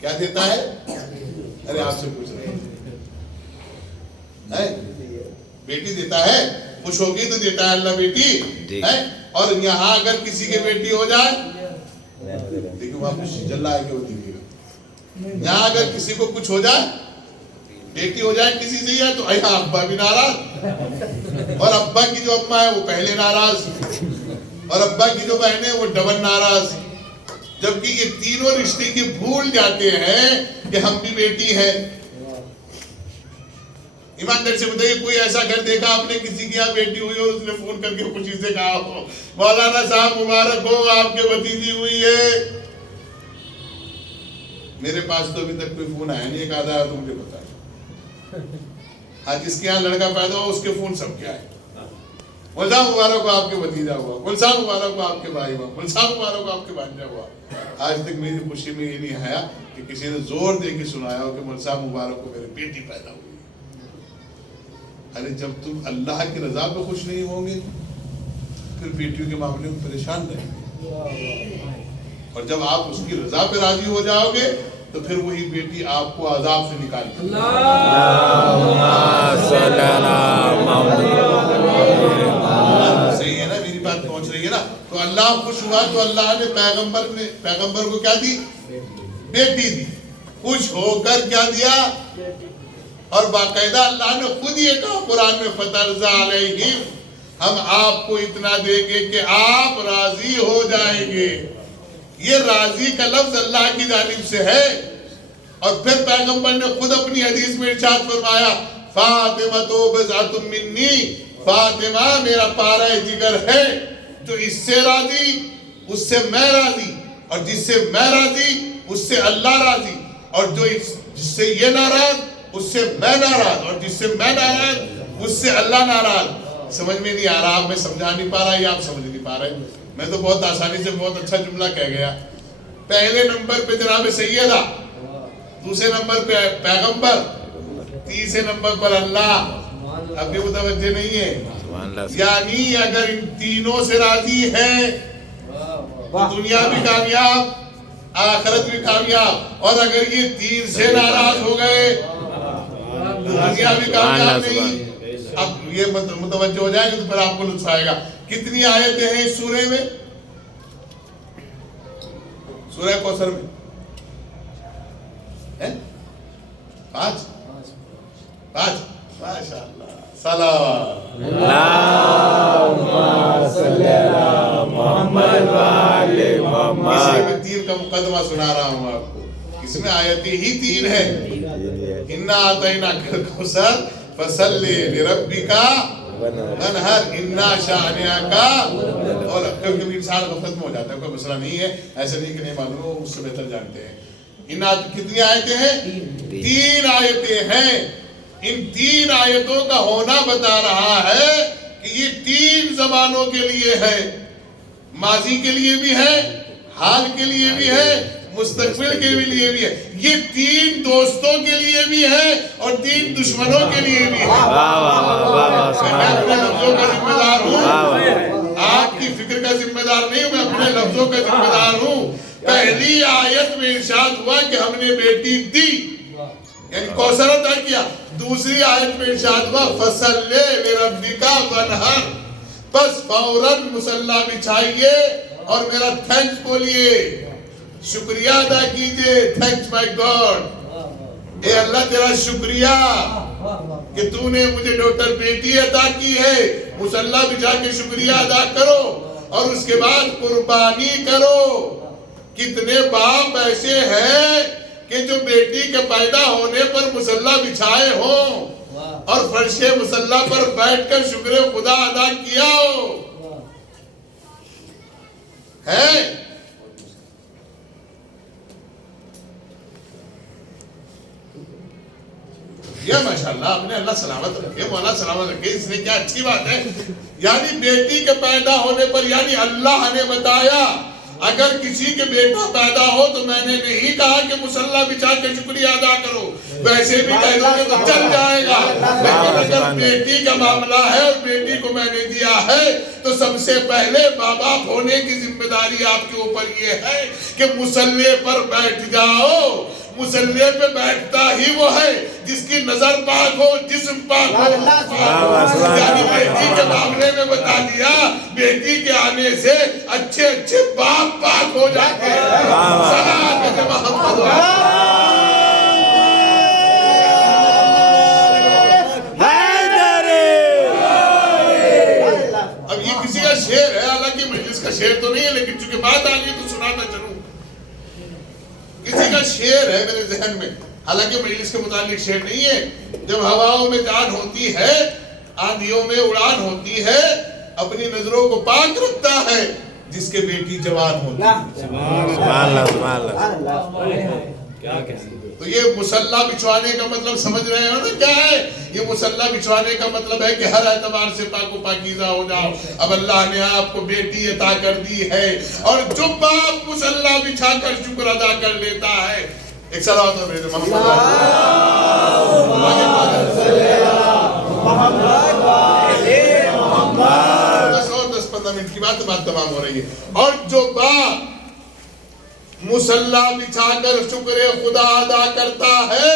کیا دیتا ہے؟ ارے آپ سے پوچھ رہے ہیں، بیٹی دیتا ہے، خوش ہوگی تو دیتا ہے اللہ بیٹی ہے۔ اور یہاں اگر کسی کے بیٹی ہو جائے، دیکھو وہاں خوش جلہ ہے کہ وہ دیکھے گا، یہاں اگر کسی کو کچھ ہو جائے، بیٹی ہو جائے کسی سے ہے تو یہاں ابا بھی ناراض، اور ابا کی جو اماں ہے وہ پہلے ناراض، اور ابا کی جو بہن ہے وہ ڈبل ناراض، جبکہ یہ تینوں رشتے کی بھول جاتے ہیں کہ ہم بھی بیٹی ہیں۔ ایماندار سے بتائیے کوئی ایسا گھر دیکھا آپ نے کسی کی یہاں بیٹی ہوئی اور اس نے فون کر کے خوشی سے کہا ہو مولانا صاحب مبارک ہو آپ کے بھتیجی ہوئی ہے؟ میرے پاس تو ابھی تک کوئی فون آیا نہیں، ایک آدھا ہے تو مجھے بتائیں۔ ہاں جس کے یہاں لڑکا پیدا ہو اس کے فون سب کیا ہے، ملزام مبارک ہو آپ کے بھتیجا ہوا، ملزام مبارک ہو آپ کے بھائی ہوا، ملزام مبارک ہو آپ کے بھانجا ہوا۔ آج تک میری خوشی میں یہ نہیں آیا کہ کسی نے زور دے کے سنایا ہو کہ ملزام مبارک ہو میری بیٹی پیدا ہوئی۔ ارے جب تم اللہ کی رضا پہ خوش نہیں ہوں گے پھر بیٹیوں کے معاملے میں پریشان رہیں گے، اور جب آپ اس کی رضا پہ راضی ہو جاؤ گے تو پھر وہی بیٹی آپ کو عذاب سے نکالے گی۔ اللہم صلی علی محمد۔ صحیح ہے نا، میری بات پہنچ رہی ہے نا؟ تو اللہ خوش ہوا تو اللہ نے پیغمبر کو کیا دی؟ بیٹی دی۔ خوش ہو کر کیا دیا؟ اور باقاعدہ اللہ نے خود یہ کہا قرآن میں فَتَرْضَىٰ عَلَيْهِمْ، ہم آپ کو اتنا دیں گے کہ آپ راضی ہو جائیں گے۔ یہ راضی کا لفظ اللہ کی جانب سے ہے، اور پھر پیغمبر نے خود اپنی حدیث میں ارشاد فرمایا فاطمہ بضعۃ منی، فاطمہ میرا پارہ جگر ہے، جو اس سے راضی اس سے میں راضی، اور جس سے میں راضی اس سے اللہ راضی، اور جو جس سے یہ ناراض اس سے میں ناراض، اور جس سے میں ناراض اس سے اللہ ناراض۔ سمجھ میں نہیں آ رہا، میں سمجھا نہیں پا رہا یا آپ سمجھ نہیں پا رہے؟ میں تو بہت آسانی سے بہت اچھا جملہ کہہ گیا۔ پہلے نمبر پہ جناب سیدہ، دوسرے نمبر پہ پیغمبر، تیسرے نمبر پر اللہ۔ اب یہ متوجہ نہیں ہے؟ یعنی اگر ان تینوں سے راضی ہے تو دنیا بھی کامیاب، آخرت بھی کامیاب، اور اگر یہ تین سے ناراض ہو گئے دنیا بھی کامیاب نہیں۔ اب یہ متوجہ ہو جائے گا تو پھر آپ کو لطف آئے گا۔ کتنی آیتیں ہیں اس سورے میں؟ سورہ کوثر میں 5 ماشاءاللہ۔ صلوات اللہم صلی علی محمد و آل محمد۔ اسی میں 3 کا مقدمہ سنا رہا ہوں آپ کو، اس میں آیتیں ہی 3 ہیں۔ اِنَّا أَعْطَيْنَاكَ الْكَوْثَرَ فَصَلِّ لِرَبِّكَ وَانْحَرْ اِنَّا شَانِئَكَ، اور کبھی کبھی انسان غفلت میں ہو جاتا ہے، کوئی مسئلہ نہیں ہے، ایسا نہیں کہ نہیں معلوم ہو، اس سے بہتر جانتے ہیں۔ کتنی آیتیں ہیں؟ 3 آیتیں ہیں۔ ان 3 آیتوں کا ہونا بتا رہا ہے کہ یہ 3 زمانوں کے لیے ہے، ماضی کے لیے بھی ہے، حال کے لیے بھی ہے، مستقبل کے لیے بھی ہے. یہ 3 دوستوں کے لیے بھی ہے اور 3 دشمنوں کے لیے بھی ہے. میں اپنے لفظوں کا ذمہ دار ہوں, آپ کی فکر کا ذمہ دار نہیں ہوں, میں اپنے لفظوں کا ذمہ دار ہوں. پہلی آیت میں ارشاد ہوا کہ ہم نے بیٹی دی, یعنی کوثر عطا کیا. دوسری آیت میں ارشاد ہوا فَصَلِّ لِرَبِّكَ وَانْحَرْ, بس فوراً مصلی بچھائیے اور میرا تھینکس بولیے, شکریہ ادا کیجئے. تھینکس مائی گاڈ, اے اللہ تیرا شکریہ کہ تو نے مجھے ڈاکٹر بیٹی عطا کی ہے. مصلی بچھا کے شکریہ ادا کرو اور اس کے بعد قربانی کرو. کتنے باپ ایسے ہیں کہ جو بیٹی کے پیدا ہونے پر مصلی بچھائے ہوں اور فرش مصلی پر بیٹھ کر شکر خدا ادا کیا ہو ہے. یہ ماشاءاللہ اپنے اللہ سلامت رکھے, مولا سلامت رکھے. اس نے کیا اچھی بات ہے, یعنی بیٹی کے پیدا ہونے پر, یعنی اللہ نے بتایا اگر کسی کے بیٹا پیدا ہو تو میں نے نہیں کہا کہ مصلی بچھا کے شکریہ ادا کرو, ویسے بھی کہہ دو گے تو چل جائے گا. لیکن اگر بیٹی کا معاملہ ہے اور بیٹی کو میں نے دیا ہے تو سب سے پہلے ماں باپ ہونے کی ذمہ داری آپ کے اوپر یہ ہے کہ مصلی پر بیٹھ جاؤ. مصلی پہ بیٹھتا ہی وہ ہے جس کی نظر پاک ہو, جسم پاک ہو. یعنی بیٹی کے معاملے میں بتا دیا, بیٹی کے آنے سے اچھے اچھے باپ پاک ہو جاتے ہیں. صلوات محمد. اب یہ کسی کا شعر ہے, حالانکہ مجلس کا شعر تو نہیں ہے, لیکن چونکہ بات آ گئی تو سناتا چلوں. کسی کا شعر ہے میرے ذہن میں, حالانکہ مجلس کے متعلق شعر نہیں ہے. جب ہواؤں میں جان ہوتی ہے, آندھیوں میں اڑان ہوتی ہے, اپنی نظروں کو پاک رکھتا ہے جس کے بیٹی جوان ہوتی ہے. تو یہ مصلی بچھوانے کا مطلب سمجھ رہے ہیں نا کیا ہے؟ یہ مصلی بچھوانے کا مطلب ہے کہ ہر اعتبار سے پاک و پاکیزہ ہو جاؤ. اب اللہ نے آپ کو بیٹی عطا کر دی ہے, اور جو باپ مصلی بچھا کر شکر ادا کر لیتا ہے. ایک صلوات ہو میرے محمد اور 10-15 منٹ کی بات تمام ہو رہی ہے. اور جو باپ مصلی بچھا کر شکر خدا ادا کرتا ہے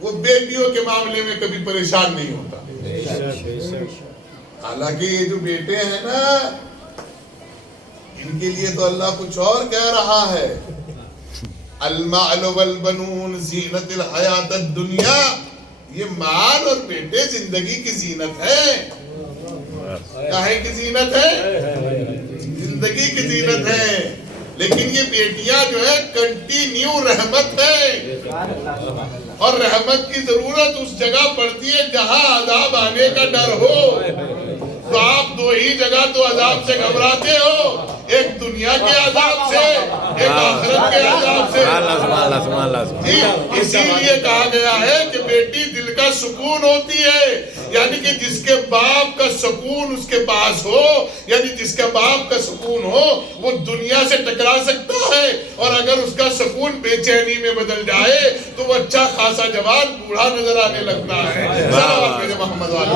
وہ بیٹیوں کے معاملے میں کبھی پریشان نہیں ہوتا. حالانکہ یہ جو بیٹے ہیں نا, ان کے لیے تو اللہ کچھ اور کہہ رہا ہے. المال والبنون زینت الحیات الدنیا, یہ مال اور بیٹے زندگی کی زینت ہے. کاہے کی زینت ہے؟ زندگی کی زینت ہے. لیکن یہ بیٹیاں جو ہے کنٹینیو رحمت ہے, اور رحمت کی ضرورت اس جگہ پڑتی ہے جہاں عذاب آنے کا ڈر ہو. تو آپ 2 ہی جگہ تو عذاب سے گھبراتے ہو, ایک دنیا کے عذاب سے, ایک آخرت کے عذاب سے. اسی لیے کہا گیا ہے کہ بیٹی دل کا سکون ہوتی ہے, یعنی کہ جس کے باپ کا سکون اس کے پاس ہو, یعنی جس کا باپ کا سکون ہو وہ دنیا سے ٹکرا سکتا ہے, اور اگر اس کا سکون بے چینی میں بدل جائے تو وہ اچھا خاصا جوان بوڑھا نظر آنے لگتا ہے. صلوات میرے محمد والے.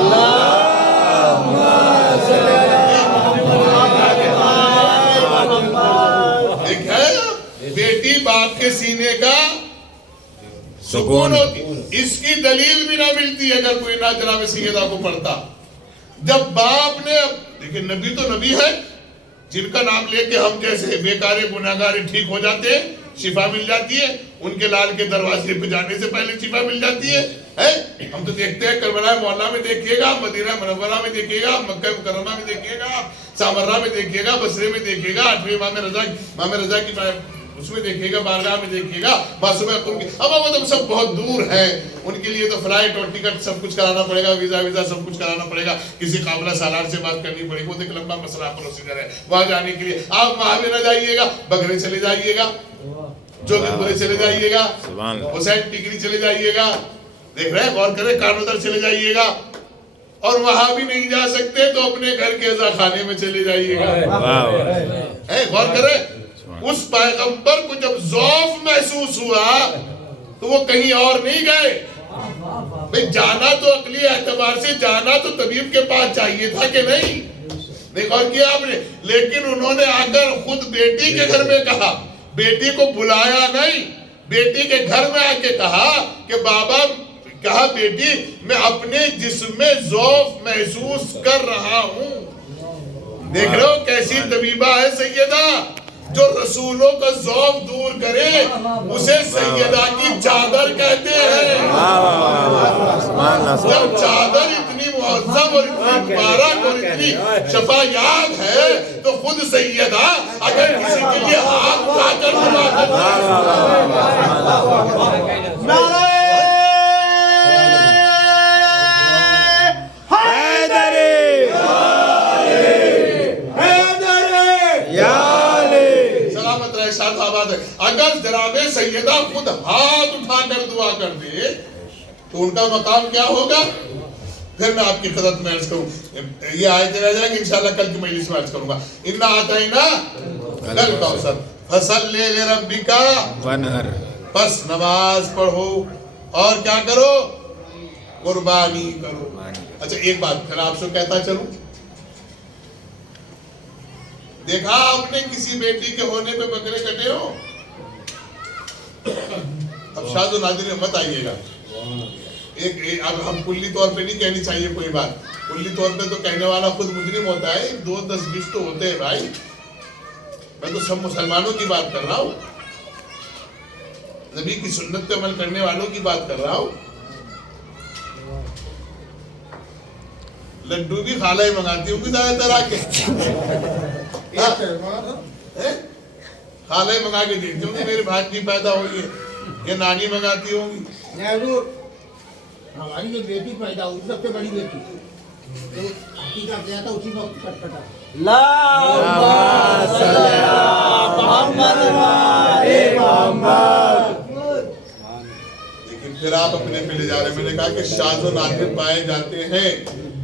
ایک ہے بیٹی باپ کے سینے کا سکون ہوتی, اس کی دلیل بھی نہ ملتی اگر کوئی نہ جناب سیدہ کو پڑھتا. جب باپ نے, دیکھیں نبی تو نبی ہے جن کا نام لے کے ہم جیسے بیکارے گناہگار ٹھیک ہو جاتے ہیں, شفا مل جاتی ہے, ان کے لال کے دروازے پہ جانے سے پہلے شفا مل جاتی ہے. ہم تو دیکھتے ہیں کربلا معلیٰ میں دیکھیے گا, مدینہ منورہ میں دیکھیے گا, مکہ مکرمہ میں دیکھیے گا, سامرہ میں دیکھیے گا, بصرے میں دیکھیے گا, 8ویں امام رضا کی اس میں دیکھیے گا, بارگاہ میں دیکھیے گا, معصوم اکرم کی. اب وہ سب بہت دور ہیں, ان کے لیے تو فلائٹ اور ٹکٹ سب کچھ کرانا پڑے گا, ویزا سب کچھ کرانا پڑے گا, کسی قابلہ سالار سے بات کرنی پڑے گی, وہ ایک لمبا مسئلہ پروسیجر ہے وہاں جانے کے لیے. آپ وہاں بھی نہ جائیے گا, بگرے چلے جائیے گا, جوگنپورے چلے جائیے گا, حسین ٹکری چلے جائیے گا, دیکھ رہے ہیں, غور کریں, کانودر چلے جائیے گا, اور وہاں بھی نہیں جا سکتے تو اپنے گھر کے عزا خانے میں چلے جائیے گا. غور کریں, اس پیغمبر کو جب ضعف محسوس ہوا تو وہ کہیں اور نہیں گئے بھئی، جانا تو عقلی اعتبار سے جانا تو طبیب کے پاس چاہیے تھا کہ نہیں؟ نہیں غور کیا آپ نے؟ لیکن انہوں نے آ کر خود بیٹی کے گھر میں کہا، بیٹی کو بلایا نہیں، بیٹی کے گھر میں آ کے کہا کہ بابا، کہا بیٹی میں اپنے جسم میں ضعف محسوس کر رہا ہوں۔ دیکھ رہے ہو کیسی طبیبہ ہے سیدہ، جو رسولوں کا ضعف دور کرے اسے سیدہ کی چادر کہتے ہیں۔ جب چادر اتنی معظم اور اتنی مبارک اور اتنی شفایاب ہے تو خود سیدہ اگر کسی کے لیے ہاتھ اٹھا کر دعا کرتے اگر جناب سیدہ خود ہاتھ اٹھا کر دعا کر دے تو ان کا مقام کیا ہوگا؟ پھر میں آپ کی خدمت میں عرض کروں، یہ آیت رہ جائے گی انشاءاللہ کل کی مجلس میں عرض کروں گا۔ اِنَّا أَعْطَيْنَاكَ الْكَوْثَرَ فَصَلِّ لِرَبِّكَ وَانْحَرْ، بس نماز پڑھو اور کیا کرو؟ قربانی کرو۔ اچھا ایک بات پھر آپ سے کہتا چلوں، دیکھا آپ نے کسی بیٹی کے ہونے پہ بکرے کٹے ہو؟ اب شاذ و نادر مت آئیے گا، اب ہم کلی طور پہ نہیں کہنی چاہیے کوئی بات، کلی طور پہ تو کہنے والا خود مجرم ہوتا ہے، 2 10 20 تو ہوتے ہیں بھائی، میں تو سب مسلمانوں کی بات کر رہا ہوں، نبی کی سنت پہ عمل کرنے والوں کی بات کر رہا ہوں۔ لڈو بھی خالہ ہی منگاتی ہوں گی زیادہ تر آ کے، خالہ ہی منگا کے دیکھتی ہوں گی میری بھانجی پیدا ہوئی ہے، یہ نانی منگاتی ہوں گی۔ ہماری جو بیٹی پیدا ہوئی سب سے بڑی بیٹی تو عقیقہ کیا تھا اسی وقت کٹکٹا اللہم صلی علی محمد وآل محمد۔ لیکن پھر آپ اپنے پہ لے جا رہے ہیں، میں نے کہا کہ شاذ و نادر پائے جاتے ہیں،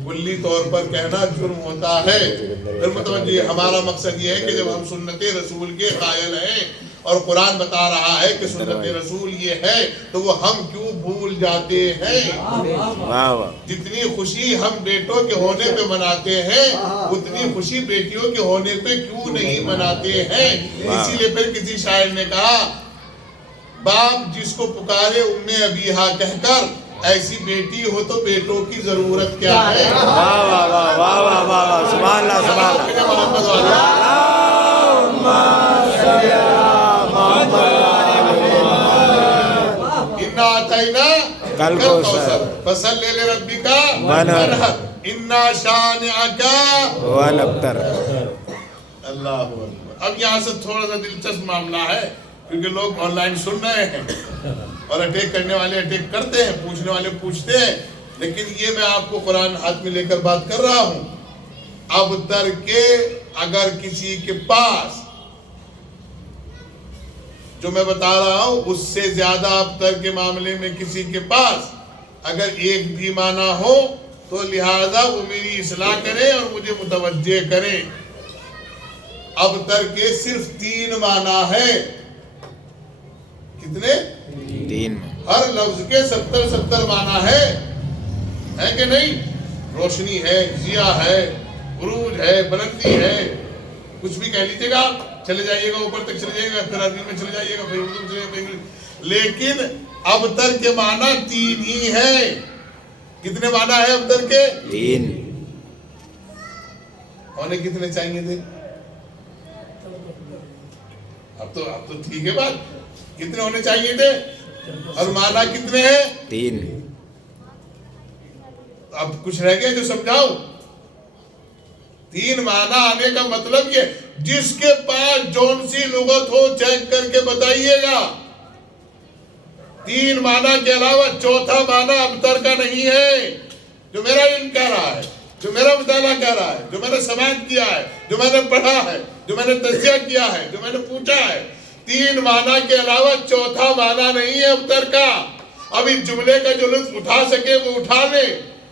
کلی طور پر کہنا جرم ہوتا ہے۔ پھر متوجہ ہمارا مقصد یہ ہے کہ جب ہم سنت رسول کے قائل ہیں اور قرآن بتا رہا ہے کہ سنت رسول یہ ہے تو وہ ہم کیوں بھول جاتے ہیں؟ جتنی خوشی ہم بیٹوں کے ہونے پہ مناتے ہیں اتنی خوشی بیٹیوں کے ہونے پہ کیوں نہیں مناتے ہیں؟ اسی لیے پھر کسی شاعر نے کہا، باپ جس کو پکارے ام ابیہا کہہ کر، ایسی بیٹی ہو تو بیٹوں کی ضرورت کیا ہے؟ واہ واہ واہ واہ واہ واہ، سبحان اللہ سبحان اللہ۔ اِنَّا أَعْطَيْنَاكَ الْكَوْثَرَ فَصَلِّ لِرَبِّكَ وَانْحَرْ إِنَّ شَانِئَكَ هُوَ الْأَبْتَرُ۔ اللہ اکبر۔ اب یہاں سے تھوڑا سا دلچسپ معاملہ ہے کیونکہ لوگ آن لائن سن رہے ہیں اور اٹیک کرنے والے اٹیک کرتے ہیں، پوچھنے والے پوچھتے ہیں، لیکن یہ میں آپ کو قرآن ہاتھ میں لے کر بات کر رہا ہوں۔ اب تر کے اگر کسی کے پاس جو میں بتا رہا ہوں اس سے زیادہ اب تر کے معاملے میں کسی کے پاس اگر ایک بھی معنی ہو تو لہذا وہ میری اصلاح کرے اور مجھے متوجہ کرے۔ اب تر کے صرف 3 معنی ہے۔ کتنے؟ 3۔ ہر لفظ کے 70 معنی ہے کہ نہیں؟ روشنی ہے، ضیاء ہے، عروج ہے، بلندی ہے، کچھ بھی کہہ لیجیے گا، چلے جائیے گا اوپر تک چلے جائیے گا، پھر عربی میں چلے جائیے گا، پھر اردو میں چلے جائیے گا، لیکن ابتر کے معنی 3 ہی ہیں۔ کتنے معنی ہے ابتر کے؟ 3۔ ہونے کتنے چاہیے تھے؟ اب تو ٹھیک ہے بات، کتنے ہونے چاہیے تھے اور معنی کتنے ہیں؟ 3۔ اب کچھ رہ گیا جو سمجھاؤ؟ 3 معنی آنے کا مطلب یہ، جس کے پاس جون سی لغت ہو چیک کر کے بتائیے گا۔ 3 معنی کے علاوہ چوتھا معنی ابتر کا نہیں ہے، جو میرا علم کہہ رہا ہے، جو میرا مطالعہ کہہ رہا ہے، جو میں نے سماعت کیا ہے، جو میں نے پڑھا ہے، جو میں نے تجزیہ کیا ہے، جو میں نے پوچھا ہے۔ 3 معنی کے علاوہ چوتھا معنی نہیں ہے ابتر کا۔ اب اس جملے کا جو لطف اٹھا سکے وہ اٹھا لے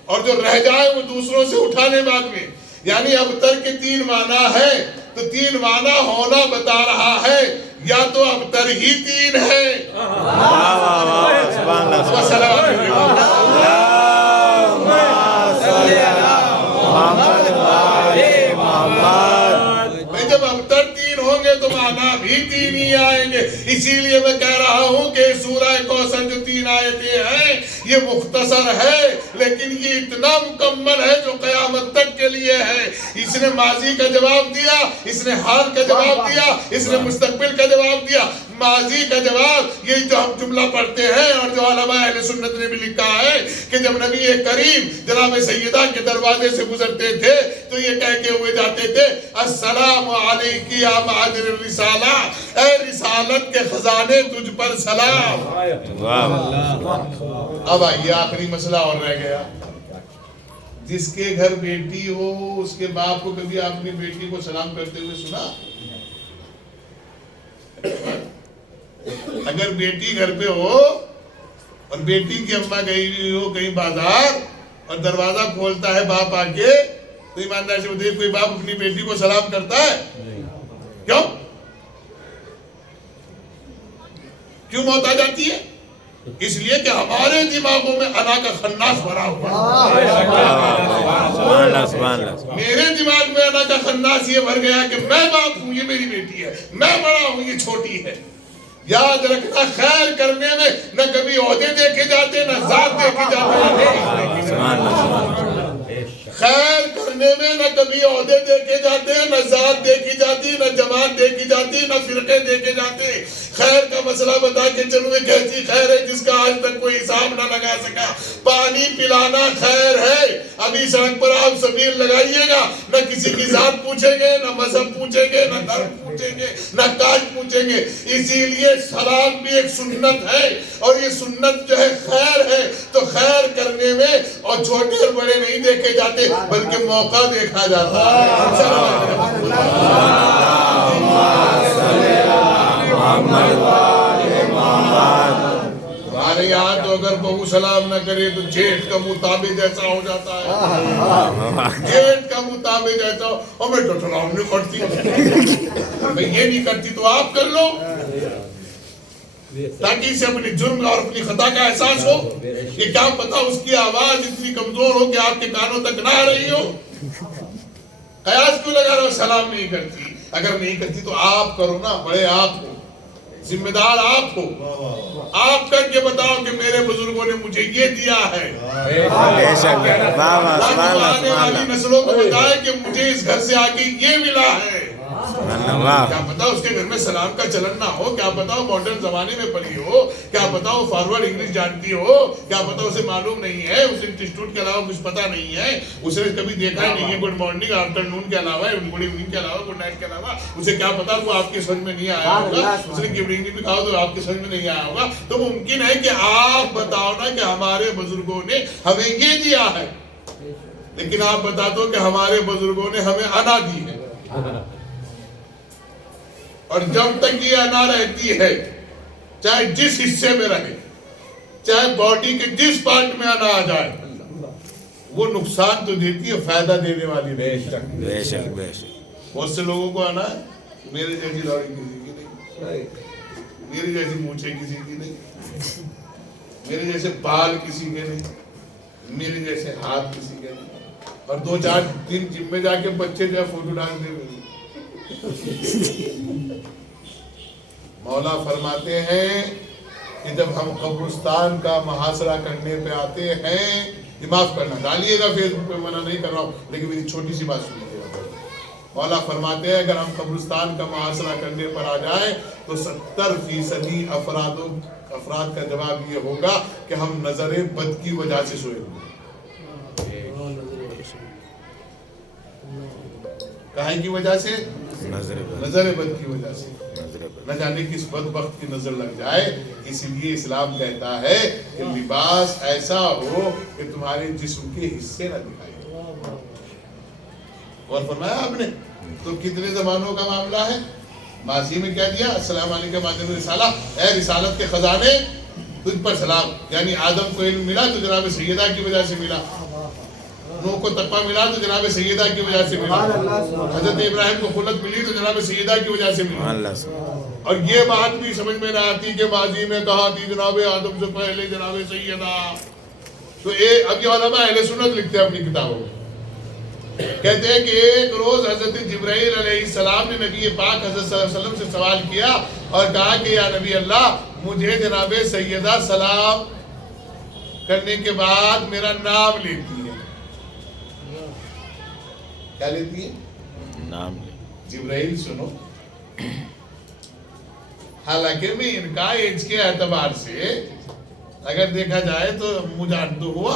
اور جو رہ جائے وہ دوسروں سے اٹھانے بعد میں، یعنی ابتر کے 3 معنی ہے۔ تو تین معنی ہونا بتا رہا ہے، یا تو ابتر ہی تین ہے۔ واہ واہ واہ سبحان اللہ والسلام علیکم۔ میں جب ابتر تین ہوں گے تو معنی بھی تین ہی آئیں گے۔ اسی لیے میں کہہ رہا ہوں کہ سورہ کوثر جو 3 آیتیں ہیں یہ مختصر ہے، لیکن یہ اتنا مکمل ہے جو قیامت تک کے لیے ہے۔ اس نے ماضی کا جواب دیا، اس نے حال کا جواب دیا، اس نے مستقبل کا جواب دیا۔ ماضی کا جواب یہ جو ہم جملہ پڑھتے ہیں اور جو علماء اہل سنت نے بھی لکھا ہے کہ جب نبی کریم جناب سیدہ کے دروازے سے گزرتے تھے تو یہ کہہ کے ہوئے جاتے تھے السلام علیک یا معادن الرسالہ، اے رسالت کے خزانے تجھ پر سلام۔ اب آئیے آخری مسئلہ اور رہ گیا، جس کے گھر بیٹی ہو اس کے باپ کو کبھی آپ نے بیٹی کو سلام کرتے ہوئے سنا؟ اگر بیٹی گھر پہ ہو اور بیٹی کی اماں گئی ہوئی ہو کہیں بازار اور دروازہ کھولتا ہے باپ آ کے، تو ایماندار سے بتائیے کوئی باپ اپنی بیٹی کو سلام کرتا ہے؟ کیوں؟ کیوں موت آ جاتی ہے؟ اس لیے کہ ہمارے دماغوں میں انا کا خناس بھرا ہوا ہے۔ میرے دماغ میں انا کا خناس یہ بھر گیا کہ میں باپ ہوں، یہ میری بیٹی ہے، میں بڑا ہوں، یہ چھوٹی ہے۔ یاد رکھنا خیر کرنے میں نہ کبھی عہدے دیکھے جاتے نہ ذات دیکھی جاتی، خیر کرنے میں نہ کبھی عہدے دیکھے جاتے نہ ذات دیکھی جاتی نہ جماعت دیکھی جاتی نہ فرقے دیکھے جاتے۔ خیر کا مسئلہ بتا کے چلو ایک ایسی خیر ہے جس کا آج تک کوئی حساب نہ لگا سکا۔ پانی پلانا خیر ہے، ابھی سڑک پر آپ سبیل لگائیے گا، نہ کسی کی ذات پوچھیں گے نہ مذہب پوچھیں گے نہ دھرم پوچھیں گے نہ کاج پوچھیں گے۔ اسی لیے سلام بھی ایک سنت ہے، اور یہ سنت جو ہے خیر ہے، تو خیر کرنے میں اور چھوٹے اور بڑے نہیں دیکھے جاتے بلکہ موقع دیکھا جاتا ہے۔ ہمارے یہاں تو اگر بہو سلام نہ کرے تو جیٹ کا منہ تابے جیسا ہو جاتا ہے، جیٹ کا منہ تابے جیسا ہو، اور میں تو سلام نہیں کرتی، میں یہ نہیں کرتی تو آپ کر لو، تاکہ اسے اپنی جرم اور اپنی خطا کا احساس ہو۔ یہ کیا پتا اس کی آواز اتنی کمزور ہو کہ آپ کے کانوں تک نہ آ رہی ہو۔ قیاس کیوں لگا رہا ہو سلام نہیں کرتی؟ اگر نہیں کرتی تو آپ کرو نا، بڑے آپ ہو، ذمہ دار آپ ہو، آپ کر کے بتاؤ کہ میرے بزرگوں نے مجھے یہ دیا ہے، آنے والی نسلوں کو بتائے کہ مجھے اس گھر سے آگے یہ ملا ہے۔ کیا پتا اس کے گھر میں سلام کا چلن نہ ہو، کیا پتا وہ ماڈرن زمانے میں پڑھی ہو، کیا پتا وہ فارورڈ انگلش جانتی ہو، کیا پتا اسے معلوم نہیں ہے، اسے انسٹیٹیوٹ کے علاوہ کچھ پتا نہیں ہے، اسے کبھی دیکھا ہی نہیں ہے گڈ مارننگ آفٹر نون کے علاوہ، گڈ ایوننگ کے علاوہ، گڈ نائٹ کے علاوہ، اسے کیا پتا وہ آپ کے سمجھ میں نہیں آیا ہوگا، اس نے گڈ ایوننگ بھی کہا تو آپ کے سمجھ میں نہیں آیا ہوگا۔ تو ممکن ہے کہ آپ بتاؤ نا کہ ہمارے بزرگوں نے ہمیں یہ دیا ہے، لیکن آپ بتا دو کہ ہمارے بزرگوں نے ہمیں انا دی ہے، اور جب تک یہ انا رہتی ہے چاہے جس حصے میں رہے، چاہے باڈی کے جس پارٹ میں انا آ جائے، وہ نقصان تو دیتی ہے، فائدہ دینے والی بے شک۔ بہت سے لوگوں کو انا ہے میرے جیسی داڑھی کسی کی نہیں، میری جیسی مونچھیں کسی کی نہیں، میرے جیسے بال کسی کے نہیں، میرے جیسے ہاتھ کسی کے نہیں، اور 2-4 دن جم میں جا کے بچے جو ہے فوٹو ڈال دے گئے۔ مولا فرماتے ہیں کہ جب ہم قبرستان کا محاصرہ کرنے پہ آتے ہیں، یہ معاف کرنا ڈالیے گا فیس بک پہ، منع نہیں کر رہا ہوں، لیکن میری چھوٹی سی بات سنیے گا۔ مولا فرماتے ہیں اگر ہم قبرستان کا محاصرہ کرنے پر آ جائیں تو 70% افراد کا جواب یہ ہوگا کہ ہم نظر بد کی وجہ سے سوئے ہوئے۔ کہاں کی وجہ سے؟ نظر بد کی وجہ سے، نہ جانے کس بدبخت کی نظر لگ جائے۔ اسی لیے اسلام کہتا ہے کہ لباس ایسا ہو کہ تمہارے جسم کے حصے نہ دکھائی دے۔ اور فرمایا آپ نے تو کتنے زمانوں کا معاملہ ہے؟ ماضی میں کیا دیا؟ السلام علیکم معادن الرسالہ، اے رسالت کے خزانے تجھ پر سلام، یعنی آدم کو علم ملا تو جناب سیدہ کی وجہ سے ملا، نوح کو تقویٰ ملا تو جناب سیدہ کی وجہ سے ملا، حضرت ابراہیم کو خلت ملی تو جناب سیدہ کی وجہ سے ملا. اور یہ بات بھی سمجھ میں نہ آتی کہ ماضی میں کہا تھی جناب آدم سے پہلے جناب سیدہ. تو اب یہ علماء اہل سنت لکھتے ہیں اپنی کتابوں میں، کہتے ہیں کہ ایک روز حضرت جبرائیل علیہ السلام نے نبی پاک حضرت صلی اللہ علیہ وسلم سے سوال کیا اور کہا کہ یا نبی اللہ مجھے جناب سیدہ سلام کرنے کے بعد میرا نام لیتی ہے. کیا لیتی ہے؟ نام. جبرائیل سنو، حالانکہ میں ان کا ایج کے اعتبار سے اگر دیکھا جائے تو مجھان تو ہوا.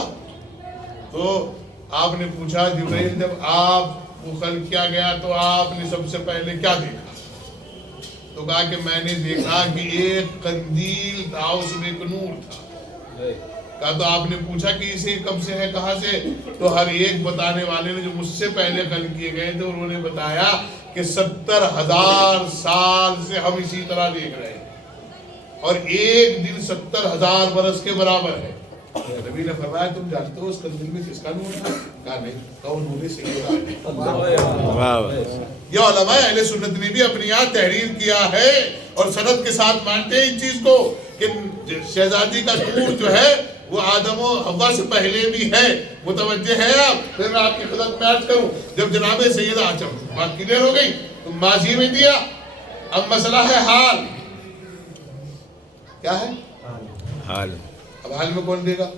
تو آپ نے پوچھا جبرائیل جب آپ کو خلق کیا گیا تو آپ نے سب سے پہلے کیا دیکھا؟ تو کہا کہ میں نے دیکھا کہ ایک قندیل تھا، اس میں ایک نور تھا. کہا تو آپ نے پوچھا کہ اسے کب سے ہے، کہاں سے؟ تو ہر ایک بتانے والے نے جو مجھ سے پہلے خلق کیے گئے تھے انہوں نے بتایا کہ 70,000 سال سے ہم اسی طرح دیکھ رہے ہیں اور ایک دن 70,000 برس کے برابر ہے. نبی نے فرمایا تم جانتے ہو اس قندیل میں کس کا نور تھا؟ کہا نہیں. کہا وہ نور سیدہ ہے. یہ علماء اہل سنت نے بھی اپنی یہاں تحریر کیا ہے اور سند کے ساتھ مانتے ہیں اس چیز کو کہ شہزادی کا نور جو ہے وہ آدم و حوا سے پہلے بھی ہے. متوجہ ہے آپ؟ پھر میں آپ کی خدمت میں عرض کروں، جب جناب سیدہ بات کلیئر ہو گئی تو ماضی میں دیا. اب مسئلہ ہے حال. کیا ہے حال؟ اب حال میں کون دے گا؟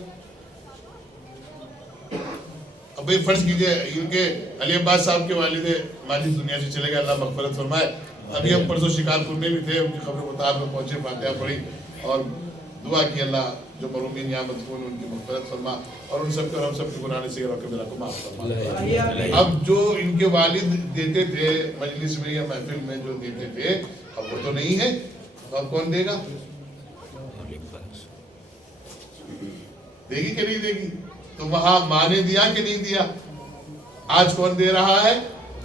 اب بھائی فرض کیجئے ان کے علی عباس صاحب کے والد ماجد دنیا سے چلے گئے، اللہ مغفرت فرمائے. ابھی ہم پرسوں شکارپور میں بھی تھے، ان کی خبر مطابق میں پہنچے، فاتحہ پڑھی اور دعا کی اللہ جو مرحومین یہاں مدفون ان کی مغفرت فرما اور ان سب کے اور ہم سب کے گناہ سے میرا کو معاف فرما. اب جو ان کے والد دیتے تھے مجلس میں یا محفل میں جو دیتے تھے اب وہ تو نہیں ہے، اب کون دے گا؟ دے گی کہ نہیں دے گی؟ تو وہاں ماں نے دیا کہ نہیں دیا؟ آج کون دے رہا ہے؟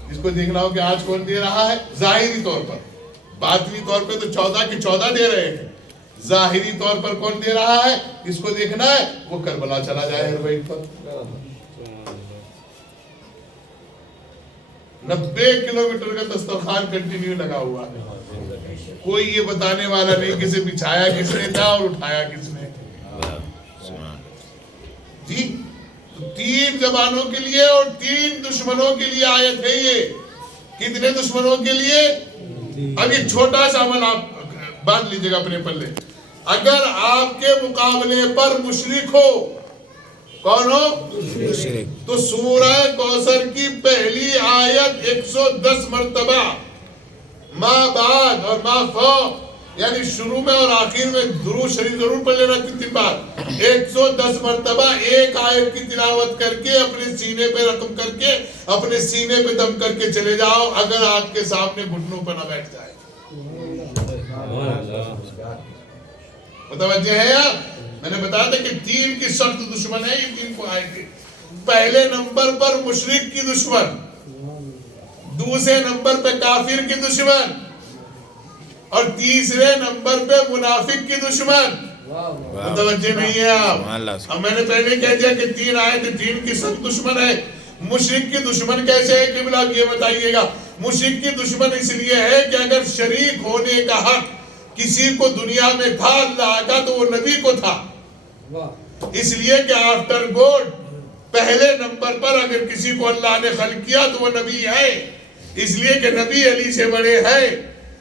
جس کو دیکھنا ہو کہ آج کون دے رہا ہے. ظاہری طور پر، باطنی طور پہ تو 14 کے 14 دے رہے ہیں. ظاہری طور پر کون دے رہا ہے؟ جس کو دیکھنا ہے وہ کربلا چلا جائے اربعین پر. 90 کلومیٹر کا دسترخوان کنٹینیو لگا ہوا ہے. کوئی یہ بتانے والا نہیں کسے بچھایا کس نے تھا اور اٹھایا کس نے. جی 3 زبانوں کے لیے اور 3 دشمنوں کے لیے آیت ہے. یہ کتنے دشمنوں کے لیے؟ اب یہ چھوٹا سا عمل آپ باندھ لیجئے گا اپنے پلے. اگر آپ کے مقابلے پر مشرک ہو، کون ہو؟ مشرک، تو سورہ کوثر کی پہلی آیت 110 مرتبہ ما بعد اور ما فوق یعنی شروع میں اور آخر میں درود شریف ضرور پڑھ لینا 3 بار. 110 مرتبہ ایک آیت کی تلاوت کر کے اپنے سینے پہ رقم کر کے اپنے سینے پہ دم کر کے چلے جاؤ اگر آپ کے سامنے گھٹنوں پہ نہ بیٹھ جائے. متوجہ ہے آپ؟ میں نے بتایا تھا کہ 3 کی سخت دشمن ہے یہ 3 کو آئے تھے. پہلے نمبر پر مشرک کی دشمن، دوسرے نمبر پہ کافر کی دشمن اور تیسرے نمبر پہ منافق کی دشمن. متوجہ نہیں ہے آپ؟ اب میں نے پہلے کہہ دیا کہ 3 آئے تھے، 3 کی سخت دشمن ہے. مشرک کی دشمن کیسے ہے قبلہ آپ یہ بتائیے گا؟ مشرک کی دشمن اس لیے ہے کہ اگر شریک ہونے کا حق کسی کو دنیا میں تھا اللہ کا تو وہ نبی کو تھا. اس لیے کہ آفٹر گوڈ پہلے نمبر پر اگر کسی کو اللہ نے خلق کیا تو وہ نبی ہے، اس لیے کہ نبی علی سے بڑے ہیں.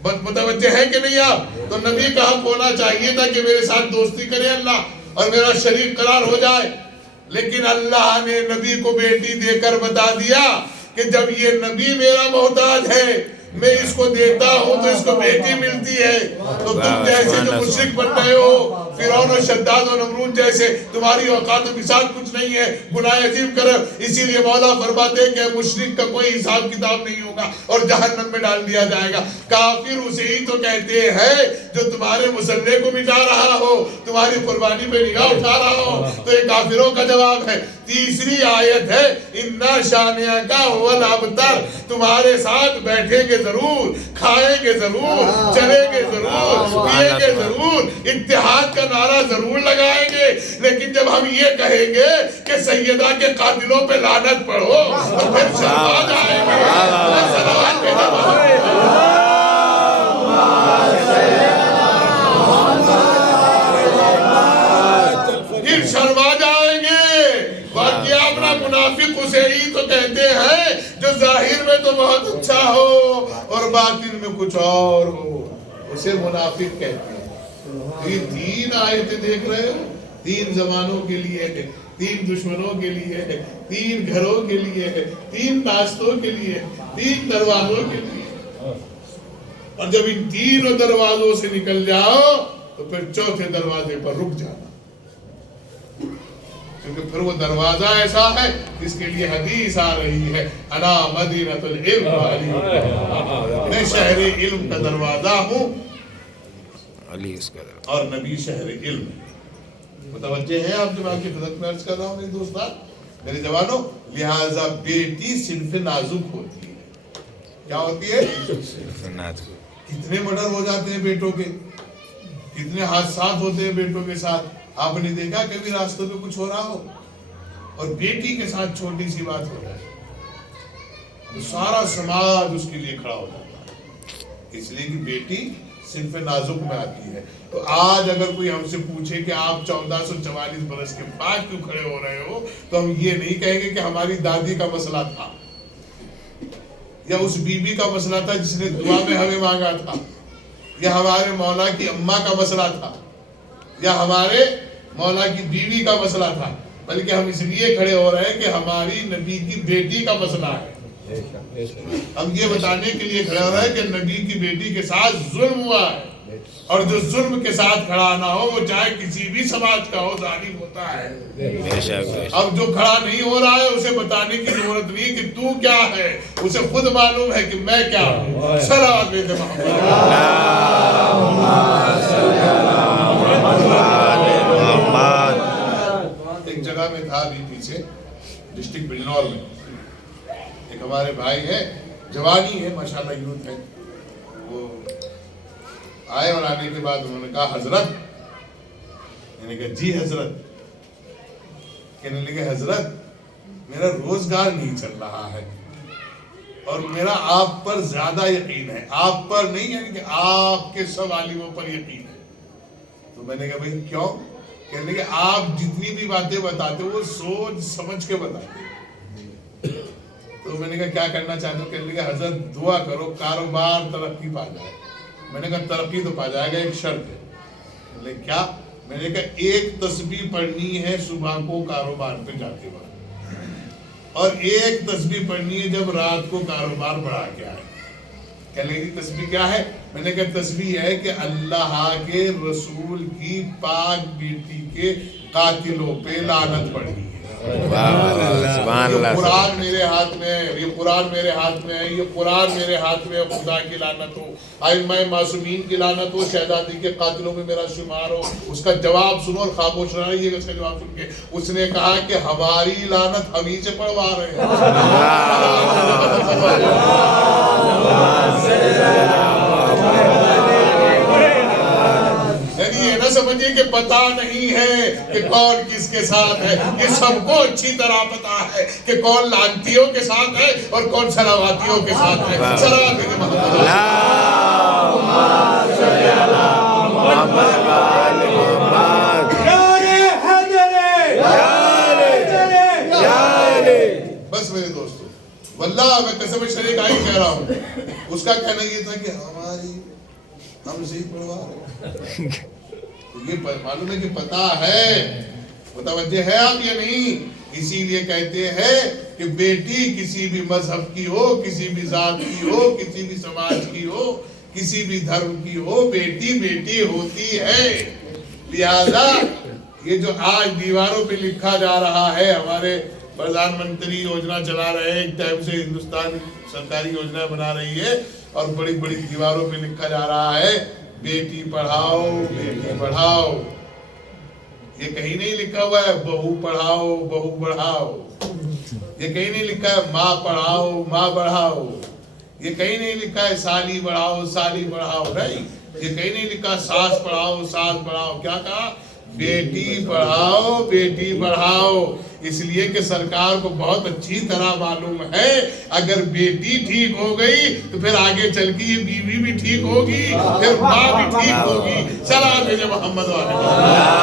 متوجہ ہے کہ نہیں آپ؟ تو نبی کا حق ہونا چاہیے تھا کہ میرے ساتھ دوستی کرے اللہ اور میرا شریک قرار ہو جائے. لیکن اللہ نے نبی کو بیٹی دے کر بتا دیا کہ جب یہ نبی میرا محتاج ہے میں اس کو دیتا ہوں تو اس کو بیٹی ملتی ہے. تو تم جیسے جو مشرک بن رہے ہو فرعون و شداد و نمرود جیسے، تمہاری اوقات و بساط کچھ نہیں ہے، گناہ عظیم کرو. اسی لیے مولا فرماتے ہیں کہ مشرک کا کوئی حساب کتاب نہیں ہوگا اور جہنم میں ڈال دیا جائے گا. کافر اسے ہی تو کہتے ہیں جو تمہارے مسلح کو مٹا رہا ہو، تمہاری قربانی پہ نگاہ اٹھا رہا ہو. تو یہ کافروں کا جواب ہے. تیسری آیت ہے اِنَّا شَانِئَكَ هُوَ الْأَبْتَرُ، تمہارے ساتھ بیٹھیں گے ضرور، کھائیں گے ضرور، چلیں گے ضرور، پیئیں گے ضرور. اتحاد کا نعرہ ضرور لگائیں گے، لیکن جب ہم یہ کہیں گے کہ سیدہ کے قاتلوں پہ لعنت پڑھو تو پھر شرما جائیں گے۔ صلوات پہ پھر شرما جائیں گے۔ باقی اپنا منافق اسے ہی تو کہتے ہیں جو ظاہر میں تو بہت اچھا ہو اور باطن میں کچھ اور ہو، اسے منافق کہتے ہیں۔ یہ تین آیتیں دیکھ رہے ہو، تین زمانوں کے لیے ہے، تین دشمنوں کے لیے ہے، تین گھروں کے لیے ہے، تین ناستوں کے لیے ہے، تین دروازوں کے لیے۔ اور جب ان تینوں دروازوں سے نکل جاؤ تو پھر چوتھے دروازے پر رک جانا، کیونکہ پھر وہ دروازہ ایسا ہے جس کے لیے حدیث آ رہی ہے، انا مدینۃ العلم علی، میں شہر علم کا دروازہ ہوں علی اس کا اور نبی شہر علم۔ متوجہ ہیں آپ جب آپ کی خدمت میں عرض کر رہا ہوں میرے دوستان، میرے جوانوں، لہٰذا بیٹی صنف نازک ہوتی ہے۔ کیا ہوتی ہے؟ کتنے مرڈر ہو جاتے ہیں بیٹوں کے، کتنے حادثات ہوتے ہیں بیٹوں کے ساتھ۔ آپ نے دیکھا کبھی راستوں پہ کچھ ہو رہا ہو اور بیٹی کے ساتھ چھوٹی سی بات ہو جائے تو سارا سماج اس کے لیے کھڑا ہو جاتا ہے، اس لیے کہ بیٹی صنف نازک میں آتی ہے۔ تو آج اگر کوئی ہم سے پوچھے کہ آپ 1444 برس کے بعد کیوں کھڑے ہو رہے ہو، تو ہم یہ نہیں کہیں گے کہ ہماری دادی کا مسئلہ تھا یا اس بی بی کا مسئلہ تھا جس نے دعا میں ہمیں مانگا تھا، یا ہمارے مولا کی اماں کا مسئلہ تھا، یا ہمارے مولا کی بیوی کا مسئلہ تھا، بلکہ ہم اس لیے کھڑے ہو رہے ہیں کہ ہماری نبی کی بیٹی کا مسئلہ ہے۔ ہم یہ بتانے کے لیے کھڑے ہو رہے ہیں کہ نبی کی بیٹی کے ساتھ ظلم ہوا ہے، اور جو ظلم کے ساتھ کھڑا نہ ہو وہ چاہے کسی بھی سماج کا ہو، ظالم ہوتا ہے۔ اب جو کھڑا نہیں ہو رہا ہے اسے بتانے کی ضرورت نہیں کہ تو کیا ہے، اسے خود معلوم ہے کہ میں کیا ہوں۔ صلوات علی محمد۔ ایک جگہ میں تھا ابھی پیچھے ڈسٹرکٹ بجنور میں، ایک ہمارے بھائی ہے، جوانی ہے ماشاءاللہ، یوتھ ہے، وہ آئے اور آنے کے بعد انہوں نے کہا حضرت، میں نے کہا جی حضرت، کہنے لگے حضرت میرا روزگار نہیں چل رہا ہے اور میرا آپ پر زیادہ یقین ہے، آپ پر نہیں یعنی کہ آپ کے سب عالموں پر یقین ہے۔ تو میں نے کہا بھئی کیوں؟ کہنے لگے آپ جتنی بھی باتیں بتاتے ہو وہ سوچ سمجھ کے بتاتے ہو۔ تو میں نے کہا کیا کرنا چاہتے ہو؟ کہنے لگے حضرت دعا کرو کاروبار ترقی پا جائے۔ میں نے کہا ترقی تو پا جائے گا، ایک شرط ہے۔ میں نے کیا؟ میں نے کہا ایک تسبیح پڑھنی ہے صبح کو کاروبار پہ جاتے وقت، اور ایک تسبیح پڑھنی ہے جب رات کو کاروبار بڑھا کے آئے۔ کہنے لگی تسبیح کیا ہے؟ میں نے کہا تسبیح ہے کہ اللہ کے رسول کی پاک بیٹی کے قاتلوں پہ لعنت پڑھنی ہے۔ یہ قرآن میرے ہاتھ میں ہے، یہ قرآن میرے ہاتھ میں ہے، یہ قرآن میرے ہاتھ میں ہے۔ خدا کی لعنت ہو، ائمہ معصومین کی لعنت ہو، شہزادی کے قاتلوں میں میرا شمار ہو۔ اس کا جواب سنو اور خاموش نہ رہیے گا اس کا جواب سن کے۔ اس نے کہا کہ ہماری لعنت ہم ہی سے پڑھوا رہے ہیں۔ یہ نہ سمجھیے کہ پتا نہیں ہے کہ کون کس کے ساتھ ہے، یہ سب کو اچھی طرح پتا ہے کہ کون لعنتیوں کے ساتھ ہے اور کون صلواتیوں کے ساتھ ہے۔ صلوات علی محمد۔ بس میرے دوستو، واللہ میں قسم شریک آئی کہہ رہا ہوں، اس کا کہنا یہ تھا کہ ہماری ہم سے ہی پڑھوا رہے ہیں۔ یہ معلوم ہے کہ پتا ہے، متوجہ ہے آپ یا نہیں؟ اسی لیے کہتے ہیں کہ بیٹی کسی بھی مذہب کی ہو، کسی بھی ذات کی ہو، کسی بھی سماج کی ہو، کسی بھی دھرم کی ہو، بیٹی بیٹی ہوتی ہے۔ لہذا یہ جو آج دیواروں پہ لکھا جا رہا ہے، ہمارے پردھان منتری یوجنا چلا رہے ہیں، ایک ٹائم سے ہندوستان سرکاری یوجنا بنا رہی ہے اور بڑی بڑی دیواروں پہ لکھا جا رہا ہے بیٹی پڑھاؤ بیٹی پڑھاؤ۔ یہ کہیں نہیں لکھا ہوا ہے بہو پڑھاؤ بہو پڑھاؤ، یہ کہیں نہیں لکھا ہے ماں پڑھاؤ ماں پڑھاؤ، یہ کہیں نہیں لکھا ہے سالی بڑھاؤ سالی بڑھاؤ، نہیں، یہ کہیں نہیں لکھا ساس پڑھاؤ ساس پڑھاؤ، کیا کہا؟ بیٹی پڑھاؤ بیٹی پڑھاؤ۔ اس لیے کہ سرکار کو بہت اچھی طرح معلوم ہے اگر بیٹی ٹھیک ہو گئی تو پھر آگے چل کے یہ بیوی بھی ٹھیک ہوگی، پھر ماں بھی ٹھیک ہوگی۔ سلام بھیجے محمد والے محمد۔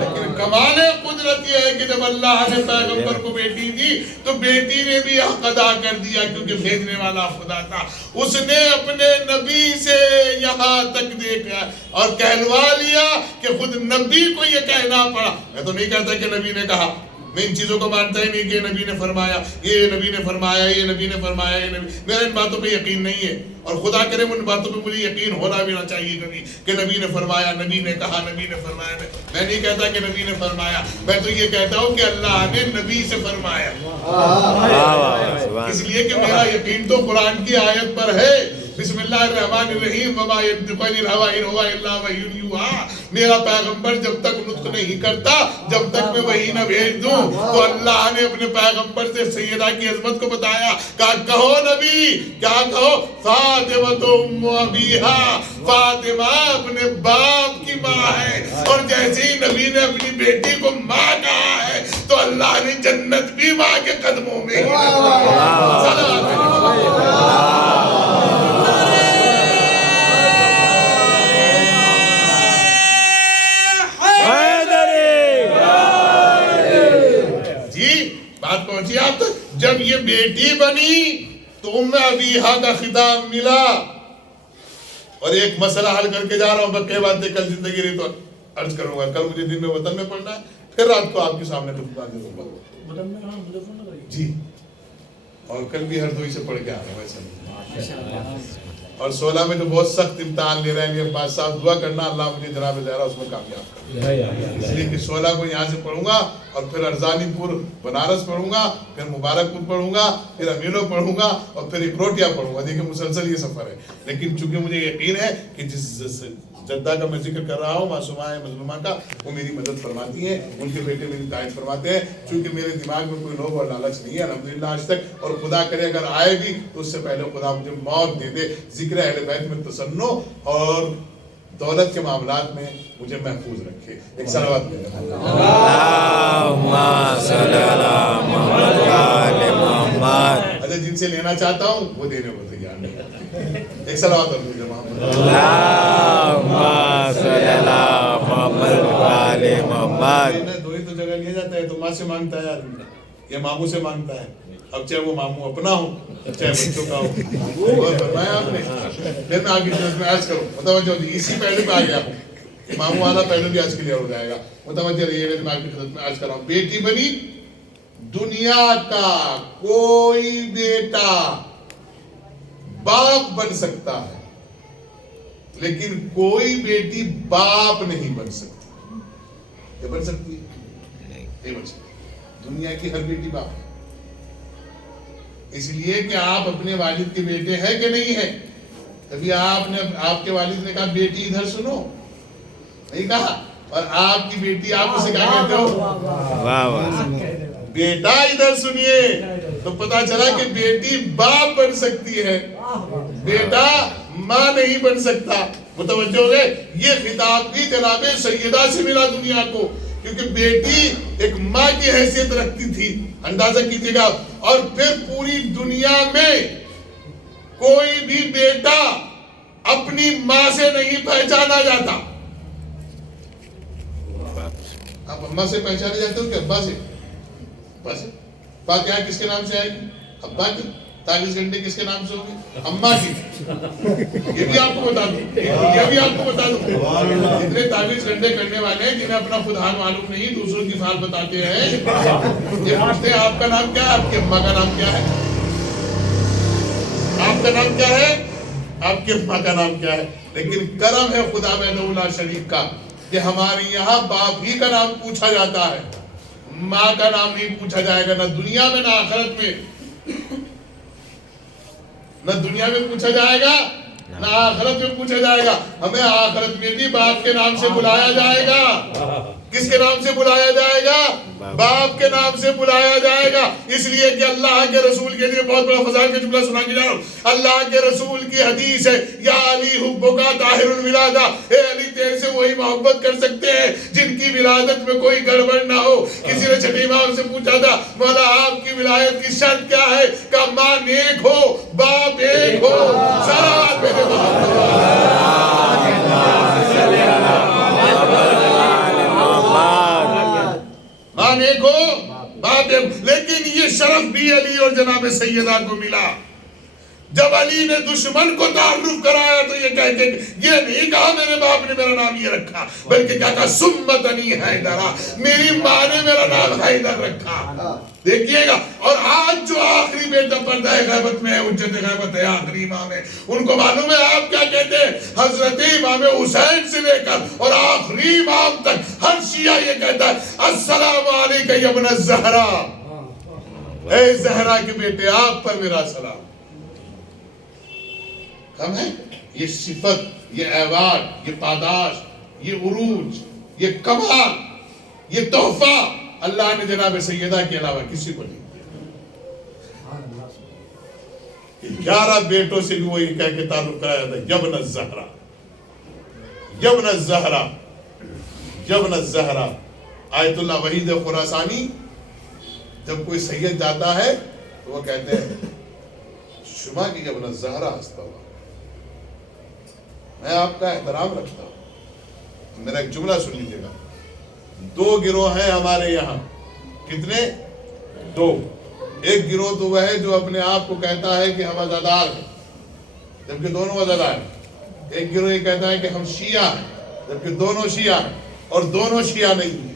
لیکن کمال قدرت یہ ہے کہ جب اللہ نے پیغمبر کو بیٹی دی تو بیٹی نے بھی حق ادا کر دیا، کیونکہ بھیجنے والا خدا تھا۔ اس نے اپنے نبی سے یہاں تک دیکھا اور کہلوا لیا کہ خود نبی کو یہ کہنا پڑا۔ میں تو نہیں کہتا کہ نبی نے کہا، میں ان چیزوں کو مانتا ہی نہیں کہ نبی نے فرمایا، یہ نبی نے فرمایا، یہ نبی نے فرمایا، یہ نبی، میرا ان باتوں پہ یقین نہیں ہے، اور خدا کرے ان باتوں پہ مجھے یقین ہونا بھی نہ چاہیے کبھی کہ نبی نے فرمایا، نبی نے کہا، نبی نے فرمایا۔ میں نہیں کہتا کہ نبی نے فرمایا، میں تو یہ کہتا ہوں کہ اللہ نے نبی سے فرمایا، اس لیے کہ میرا یقین تو قرآن کی آیت پر ہے، بسم اللہ الرحمن الرحیم وما ينطق عن الهوى ان هو الا وحی یوحی۔ میرا پیغمبر جب تک نطق نہیں کرتا، جب تک میں وحی نہ بھیج دوں، تو اللہ نے اپنے پیغمبر سے سیدہ کی عظمت کو بتایا، کہا کہو نبی، کیا کہو؟ فاطمہ ام ابیہا، فاطمہ اپنے باپ کی ماں ہے۔ اور جیسے ہی نبی نے اپنی بیٹی کو ماں کہا ہے تو اللہ نے جنت بھی ماں کے قدموں میں ہی پہنچی آپ تک۔ جب یہ بیٹی بنی تو ام ابیہا کا خطاب ملا، اور ایک مسئلہ حل کر کے جا رہا ہوں، بقیہ باتیں کل زندگی رہی تو عرض کروں گا۔ کل مجھے دن میں وطن میں پڑھنا ہے، پھر رات کو آپ کے سامنے باتیں دوں گا جی، اور کل بھی ہردوئی سے پڑھ کے آ رہا ہوں ویسا۔ اور 16 میں تو بہت سخت امتحان لے رہے ہیں، یہ بات صاحب دعا کرنا اللہ مجھے جناب زہرا اس میں کامیاب کرے، اس لیے کہ 16 کو یہاں سے پڑھوں گا، اور پھر ارزانی پور بنارس پڑھوں گا، پھر مبارک پور پڑھوں گا، پھر امینو پڑھوں گا، اور پھر اکروٹیا پڑھوں گا۔ دیکھیں مسلسل یہ سفر ہے، لیکن چونکہ مجھے یقین ہے کہ جس جدہ کا میں ذکر کر رہا ہوں معصومہ مظلومہ کا، وہ میری مدد فرماتی ہیں، ان کے بیٹے میری تائید فرماتے ہیں، چونکہ میرے دماغ میں کوئی لوگ اور لالچ نہیں ہے الحمدللہ آج تک، اور خدا کرے اگر آئے بھی تو اس سے پہلے خدا مجھے موت دے دے، ذکر اہل بیت میں تسنو اور دولت کے معاملات میں مجھے محفوظ رکھے۔ ایک صلوات اللہم صلی علی محمد و آل محمد۔ اچھا، جن سے لینا چاہتا ہوں وہ دینے کو تیار نہیں۔ ایک صلوات اور محمد اللہم صلی علی محمد و آل محمد۔ دو ہی تو جگہ لیا جاتا ہے، تو ماں سے مانگتا ہے آدمی یا ماموں سے مانگتا ہے، اب چاہے وہ ماموں اپنا ہو چاہے بچوں کا ہو، اور فرمایا آپ نے۔ پھر میں آگے میں عرض کروں، متوجہ ہو، اسی پہلو پہ آ گیا ہوں، ماموں والا پہلو بھی آج کلیئر ہو جائے گا، متوجہ رہیے گا، دماغ کی خدمت میں عرض کر رہا ہوں۔ بیٹی بنی، دنیا کا کوئی بیٹا باپ بن سکتا ہے، لیکن کوئی بیٹی باپ نہیں بن سکتی۔ یہ بن سکتی ہے؟ نہیں بن سکتی۔ دنیا کی ہر بیٹی باپ ہے، اس لیے کہ آپ اپنے والد کے بیٹے ہیں کہ نہیں ہیں؟ کبھی آپ کے والد نے کہا بیٹی ادھر سنو؟ نہیں کہا۔ اور آپ کی بیٹی آپ اسے کیا کہتے ہو؟ بیٹا ادھر سنیے، تو پتا چلا کہ بیٹی باپ بن سکتی ہے، بیٹا ماں نہیں بن سکتا۔ متوجہ ہو گئے؟ یہ خطاب بھی جناب سیدہ سے ملا دنیا کو، کیونکہ بیٹی ایک ماں کی حیثیت رکھتی تھی، اندازہ کیجیے گا۔ اور پھر پوری دنیا میں کوئی بھی بیٹا اپنی ماں سے نہیں پہچانا جاتا۔ آپ اماں سے پہچانے جاتے ہو کہ ابا سے؟ ابا سے۔ فاتحہ کس کے نام سے آئے گی؟ ابا کی۔ تعویذ گھنٹے کس کے نام سے ہوگی؟ اماں کی۔ یہ بھی آپ کو بتا دوں، اتنے تعویذ گھنٹے کرنے والے ہیں جنہیں اپنا خود حال معلوم نہیں، دوسروں کی حال بتاتے ہیں۔ یہ پوچھتے ہیں آپ کا نام کیا ہے، آپ کی اماں کا نام کیا ہے؟ آپ کا نام کیا ہے؟ آپ کی اماں کا نام کیا ہے؟ لیکن کرم ہے خدا وحدہ لا شریک کا کہ ہمارے یہاں باپ ہی کا نام پوچھا جاتا ہے، ماں کا نام نہیں پوچھا جائے گا، نہ دنیا میں نہ آخرت میں۔ نہ دنیا میں پوچھا جائے گا نہ آخرت میں پوچھا جائے گا، ہمیں آخرت میں بھی باپ کے نام سے بلایا جائے گا۔ کس کے نام سے بلایا جائے گا؟ باپ کے نام سے بلایا جائے گا. اس لیے کہ اللہ کے رسول کے لیے بہت بڑا فضائل کا جملہ سنا کے جا رہا ہوں. اللہ کے رسول کی حدیث ہے یا علی حبک طاہر الولادہ، اے علی تیرے سے وہی محبت کر سکتے ہیں جن کی ولادت میں کوئی گڑبڑ نہ ہو. کسی نے چھٹے امام سے پوچھا تھا مولا آپ کی ولایت کی شرط کیا ہے؟ کہا ماں نیک ہو باپ ایک ہو. صلوات میرے ماں نیک ہو باپ ایک. لیکن یہ شرف بھی علی اور جناب سیدہ کو ملا. جب علی نے دشمن کو تعارف کرایا تو یہ کہہ کے یہ نہیں کہا میرے باپ نے میرا نام یہ رکھا، بلکہ کیا کہا سمتنی حیدرہ، میری ماں نے میرا نام حیدر رکھا. دیکھیے گا. اور آج جو آخری بیٹا پردہ غیبت میں ہے، حجت غیبت ہے، آخری امام ہے، ان کو معلوم ہے آپ کیا کہتے ہیں؟ حضرت امام حسین سے لے کر اور آخری امام تک ہر شیعہ یہ کہتا ہے السلام علیکہ یا ابن الزہرا، اے زہرا کے بیٹے آپ پر میرا سلام. کم ہے یہ صفت، یہ ایوارڈ، یہ پاداش، یہ عروج، یہ کمال، یہ تحفہ اللہ نے جناب سیدہ کے علاوہ کسی کو نہیں دیا. 11 بیٹوں سے بھی وہی کہہ کے تعلق کرایا تھا یبن الزہرا، یبن الزہرا، یبن الزہرا. آیت اللہ وحید خراسانی جب کوئی سید جاتا ہے تو وہ کہتے ہیں شما کی یبن الزہرا ہستا ہوا، میں آپ کا احترام رکھتا ہوں. میرا ایک جملہ سن لیجیے گا. 2 گروہ ہیں ہمارے یہاں. کتنے؟ 2. ایک گروہ تو وہ ہے جو اپنے آپ کو کہتا ہے کہ ہم عزادار ہیں جبکہ دونوں عزادار ہیں. ایک گروہ یہ کہتا ہے کہ ہم شیعہ ہیں جبکہ دونوں شیعہ ہیں، اور دونوں شیعہ نہیں ہیں.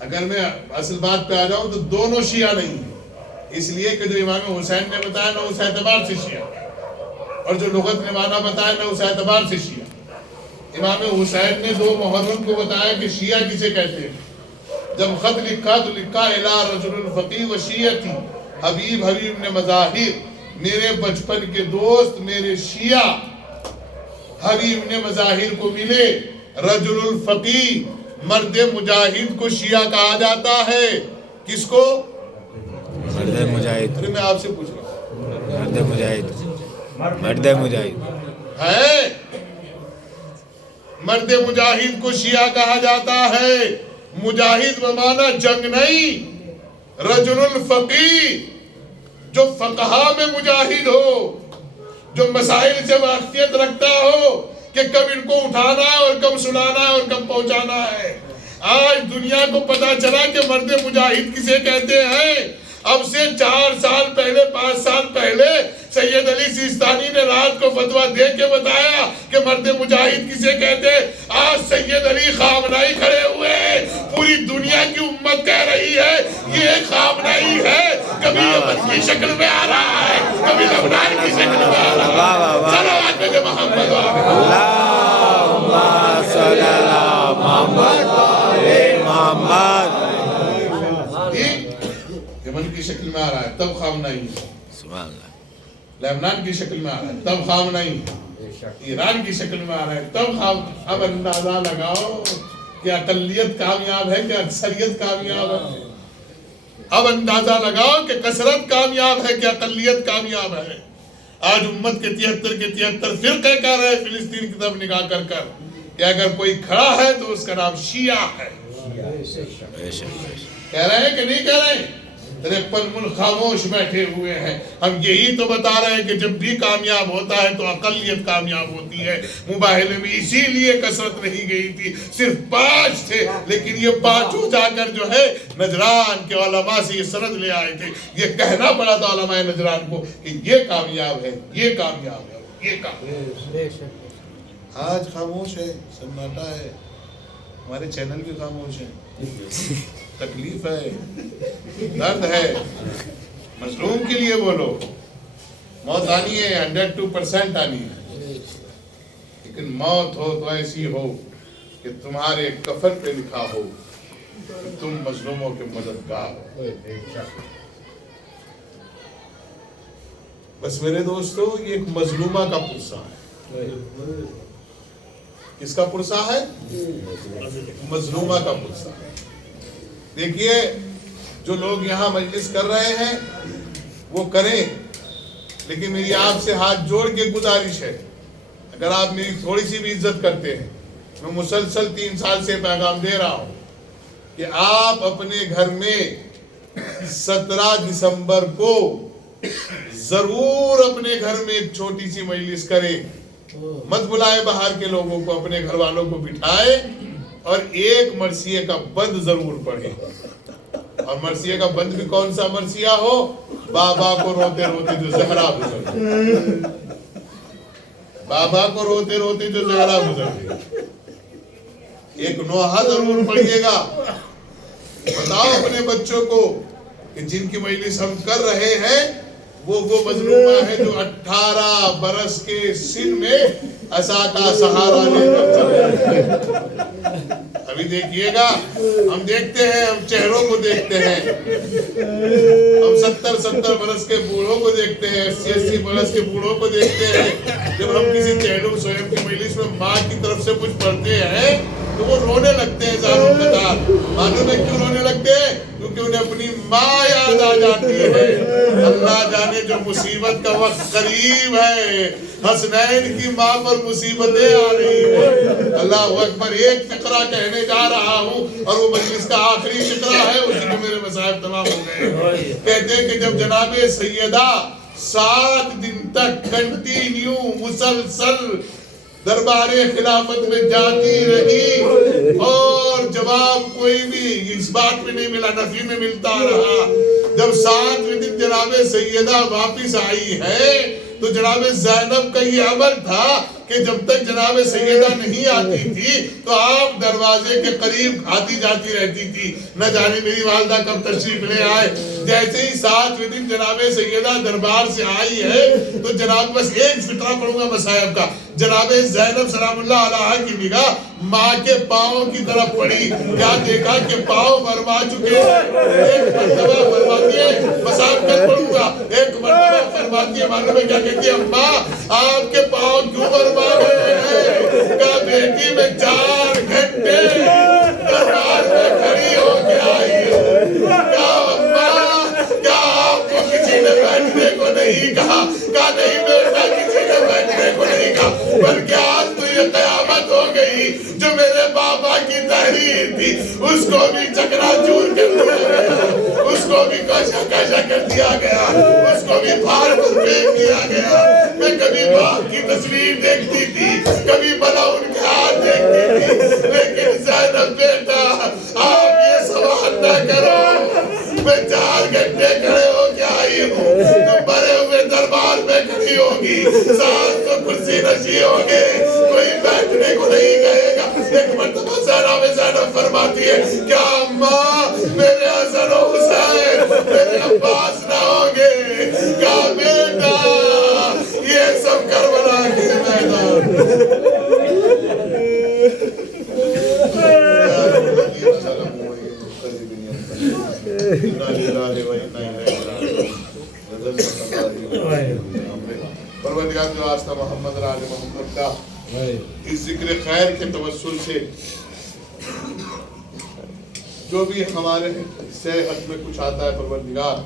اگر میں اصل بات پہ آ جاؤں تو دونوں شیعہ نہیں ہیں، اس لیے کہ جو امام حسین نے بتایا نہ اس اعتبار سے شیعہ، اور جو لغت نے معنی بتایا نہ اس اعتبار سے شیعہ. امام حسین نے 2 محرم کو بتایا کہ شیعہ کسے کہتے ہیں. جب خط لکھا تو لکھا الی رجل الفقی و شیعتی حبیب حبیب نے مظاہر، میرے بچپن کے دوست میرے شیعہ حبیب نے مظاہر کو ملے. رجل الفقی مرد مجاہد کو شیعہ کہا جاتا ہے. کس کو؟ مرد مجاہد. ارے میں آپ سے پوچھ رہا ہوں. مرد مجاہد، مرد مجاہد ہے. مرد مجاہد کو شیعہ کہا جاتا ہے. مجاہد بمانا جنگ نہیں. رجل الفقی جو فقہا میں مجاہد ہو، جو مسائل سے واقفیت رکھتا ہو کہ کب ان کو اٹھانا ہے اور کب سلانا ہے اور کب پہنچانا ہے. آج دنیا کو پتا چلا کہ مرد مجاہد کسے کہتے ہیں. اب سے 4 سال پہلے 5 سال پہلے سید علی سیستانی نے رات کو فتویٰ دے کے بتایا کہ مرد مجاہد کسے کہتے ہیں. آج سید علی خامنائی کھڑے ہوئے ہیں، پوری دنیا کی امت کہہ رہی ہے یہ خامنائی ہے. کبھی یمن کی شکل میں آ رہا ہے، کبھی لبنان کی شکل میں آ رہا ہے. صلوات میرے محمد اللہم صلی اللہ محمد. یمن کی شکل میں آ رہا ہے تب خامنائی ہے، سبحان اللہ. لبنان کی شکل میں آ رہا ہے تب خامنائی ہے، ایران کی شکل میں آ رہا ہے تب خام. اب اندازہ لگاؤ کہ اقلیت کامیاب ہے کہ اکثریت کامیاب ہے. اب اندازہ لگاؤ کہ کثرت کامیاب ہے کہ اقلیت کامیاب ہے. آج امت کے 73 کے 73 فرقے کہہ رہے فلسطین کی طرف نگاہ کر کر کہ اگر کوئی کھڑا ہے تو اس کا نام شیعہ ہے. کہہ رہے ہیں کہ نہیں کہہ رہے ہیں؟ 53 ملک خاموش بیٹھے ہوئے ہیں. ہم یہی تو بتا رہے ہیں کہ جب بھی کامیاب ہوتا ہے تو اقلیت کامیاب ہوتی ہے. مباہلے میں اسی لیے کثرت نہیں گئی تھی، صرف 5 تھے، لیکن یہ 5 جا کر جو ہے نجران کے علماء سے یہ سند لے آئے تھے. یہ کہنا پڑا تھا علماء نجران کو کہ یہ کامیاب ہے، یہ کامیاب ہے، یہ کامیاب ہے. آج خاموش ہے، سناٹا ہے. ہمارے چینل بھی خاموش ہیں. تکلیف ہے، درد ہے. مظلوم کے لیے بولو. موت آنی ہے، 102% آنی ہے، لیکن موت ہو تو ایسی ہو کہ تمہارے کفن پہ لکھا ہو کہ تم مظلوموں کے مددگار ہو. بس میرے دوستو یہ ایک مظلومہ کا پرسہ ہے. کس کا پرسہ ہے؟ مظلومہ کا پرسہ ہے. دیکھیے جو لوگ یہاں مجلس کر رہے ہیں وہ کریں، لیکن میری آپ سے ہاتھ جوڑ کے گزارش ہے، اگر آپ میری تھوڑی سی بھی عزت کرتے ہیں، میں مسلسل 3 سال سے پیغام دے رہا ہوں کہ آپ اپنے گھر میں 17 دسمبر کو ضرور اپنے گھر میں ایک چھوٹی سی مجلس کریں. مت بلائے باہر کے لوگوں کو، اپنے گھر والوں کو بٹھائے اور ایک مرثیے کا بند ضرور پڑھے. اور مرثیے کا بند بھی کون سا مرثیہ ہو؟ بابا کو روتے روتے جو زہرا گزر گئی، بابا کو روتے روتے جو زہرا گزر گئی. ایک نوحہ ضرور پڑھیے گا. بتاؤ اپنے بچوں کو کہ جن کی مجلس ہم کر رہے ہیں وہ مظلومہ ہے جو 18 برس کے سن میں عصا کا سہارا لے کر چلے. ابھی دیکھیے گا، ہم دیکھتے ہیں، ہم چہروں کو دیکھتے ہیں، ہم 70 برس کے بوڑھوں کو دیکھتے ہیں، 80 برس کے بوڑھوں کو دیکھتے ہیں. جب ہم کسی چہلم سویم کی مجلس میں ماں کی طرف سے کچھ پڑھتے ہیں تو وہ رونے لگتے ہیں زاروں قطار. معلوم ہے کیوں رونے لگتے ہیں؟ کیونکہ انہیں اپنی ماں یاد آ جاتی ہے. اللہ جانے جو مصیبت کا وقت قریب ہے، حسنین کی ماں پر مصیبتیں آ رہی ہیں. اللہ اکبر. ایک فقرہ کہنے جا رہا ہوں اور وہ مجلس کا آخری فقرہ ہے، اسی میں میرے مصائب تمام ہو گئے. کہتے ہیں کہ جب جناب سیدہ 7 دن تک کنٹینیو مسلسل دربار خلافت میں جاتی رہی اور جواب کوئی بھی اس بات میں نہیں ملا، نفی میں ملتا رہا. جب 7ویں دن جناب سیدہ واپس آئی ہے تو جناب زینب کا یہ عمل تھا کہ جب تک جناب سیدہ نہیں آتی تھی تو آپ دروازے کے قریب آتی جاتی رہتی تھی، نہ جانے میری والدہ کب تشریف لے آئے. جیسے ہی 7ویں دن جناب سیدہ دربار سے آئی ہے تو جناب بس ایک فقرہ پڑھوں گا مصائب کا. جناب زینب سلام اللہ علیہ کی نگاہ ماں کے پاؤں کی طرف پڑی. کیا دیکھا کہ پاؤں مرما چکے ہیں. ایک مرتبہ فرماتی ہے، مصائب کل پڑھوں گا، ایک مرتبہ فرماتی ہے، معلوم ہے کیا کہتی ہے؟ اماں آپ کے پاؤں کیوں مرما گئے ہیں؟ کہا بیٹی میں 4 گھنٹے دربار میں کھڑی ہو کے آئی ہوں. کہا اماں کیا آپ کو کسی نے بیٹھنے کو نہیں کہا؟ کہا نہیں بیٹا، کسی نے بیٹھنے کو نہیں کہا، بلکہ آج تو یہ قیامت ہو گئی. جو میرے بابا کی تحریر تھی اس کو بھی چکنا چور کر دیا گیا، اس کو بھی کشا کر دیا گیا، اس کو بھی پھاڑ پر پھینک دیا گیا. میں کبھی باپ کی تصویر دیکھتی تھی، کبھی بلا ان کے ہاتھ دیکھتی تھی، لیکن زینب بیٹا آپ یہ سوال نہ کرو. میں 4 گھنٹے کھڑے ہو کے آئی ہوں، تم بڑے ہوئے دربار میں کھڑی ہوگی، ساتھ تو کرسی نشی ہوگے، کوئی بیٹھنے کو نہیں کہے گا. ایک مرتبہ زینب فرماتی ہے، کیا اماں میرے حسن و حسین میرے عباس نہ ہوگے؟ کیا بیٹا یہ سب کربلا کے میدان. پروردگار جو آستہ محمد اور آل محمد کا اس ذکر خیر کے توسل سے جو بھی ہمارے صحت میں کچھ آتا ہے پروردگار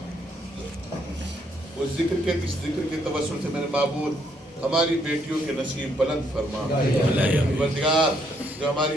اس ذکر کے توسل سے میرے معبود ہماری بیٹیوں کے نصیب بلند فرما. پروردگار جو ہماری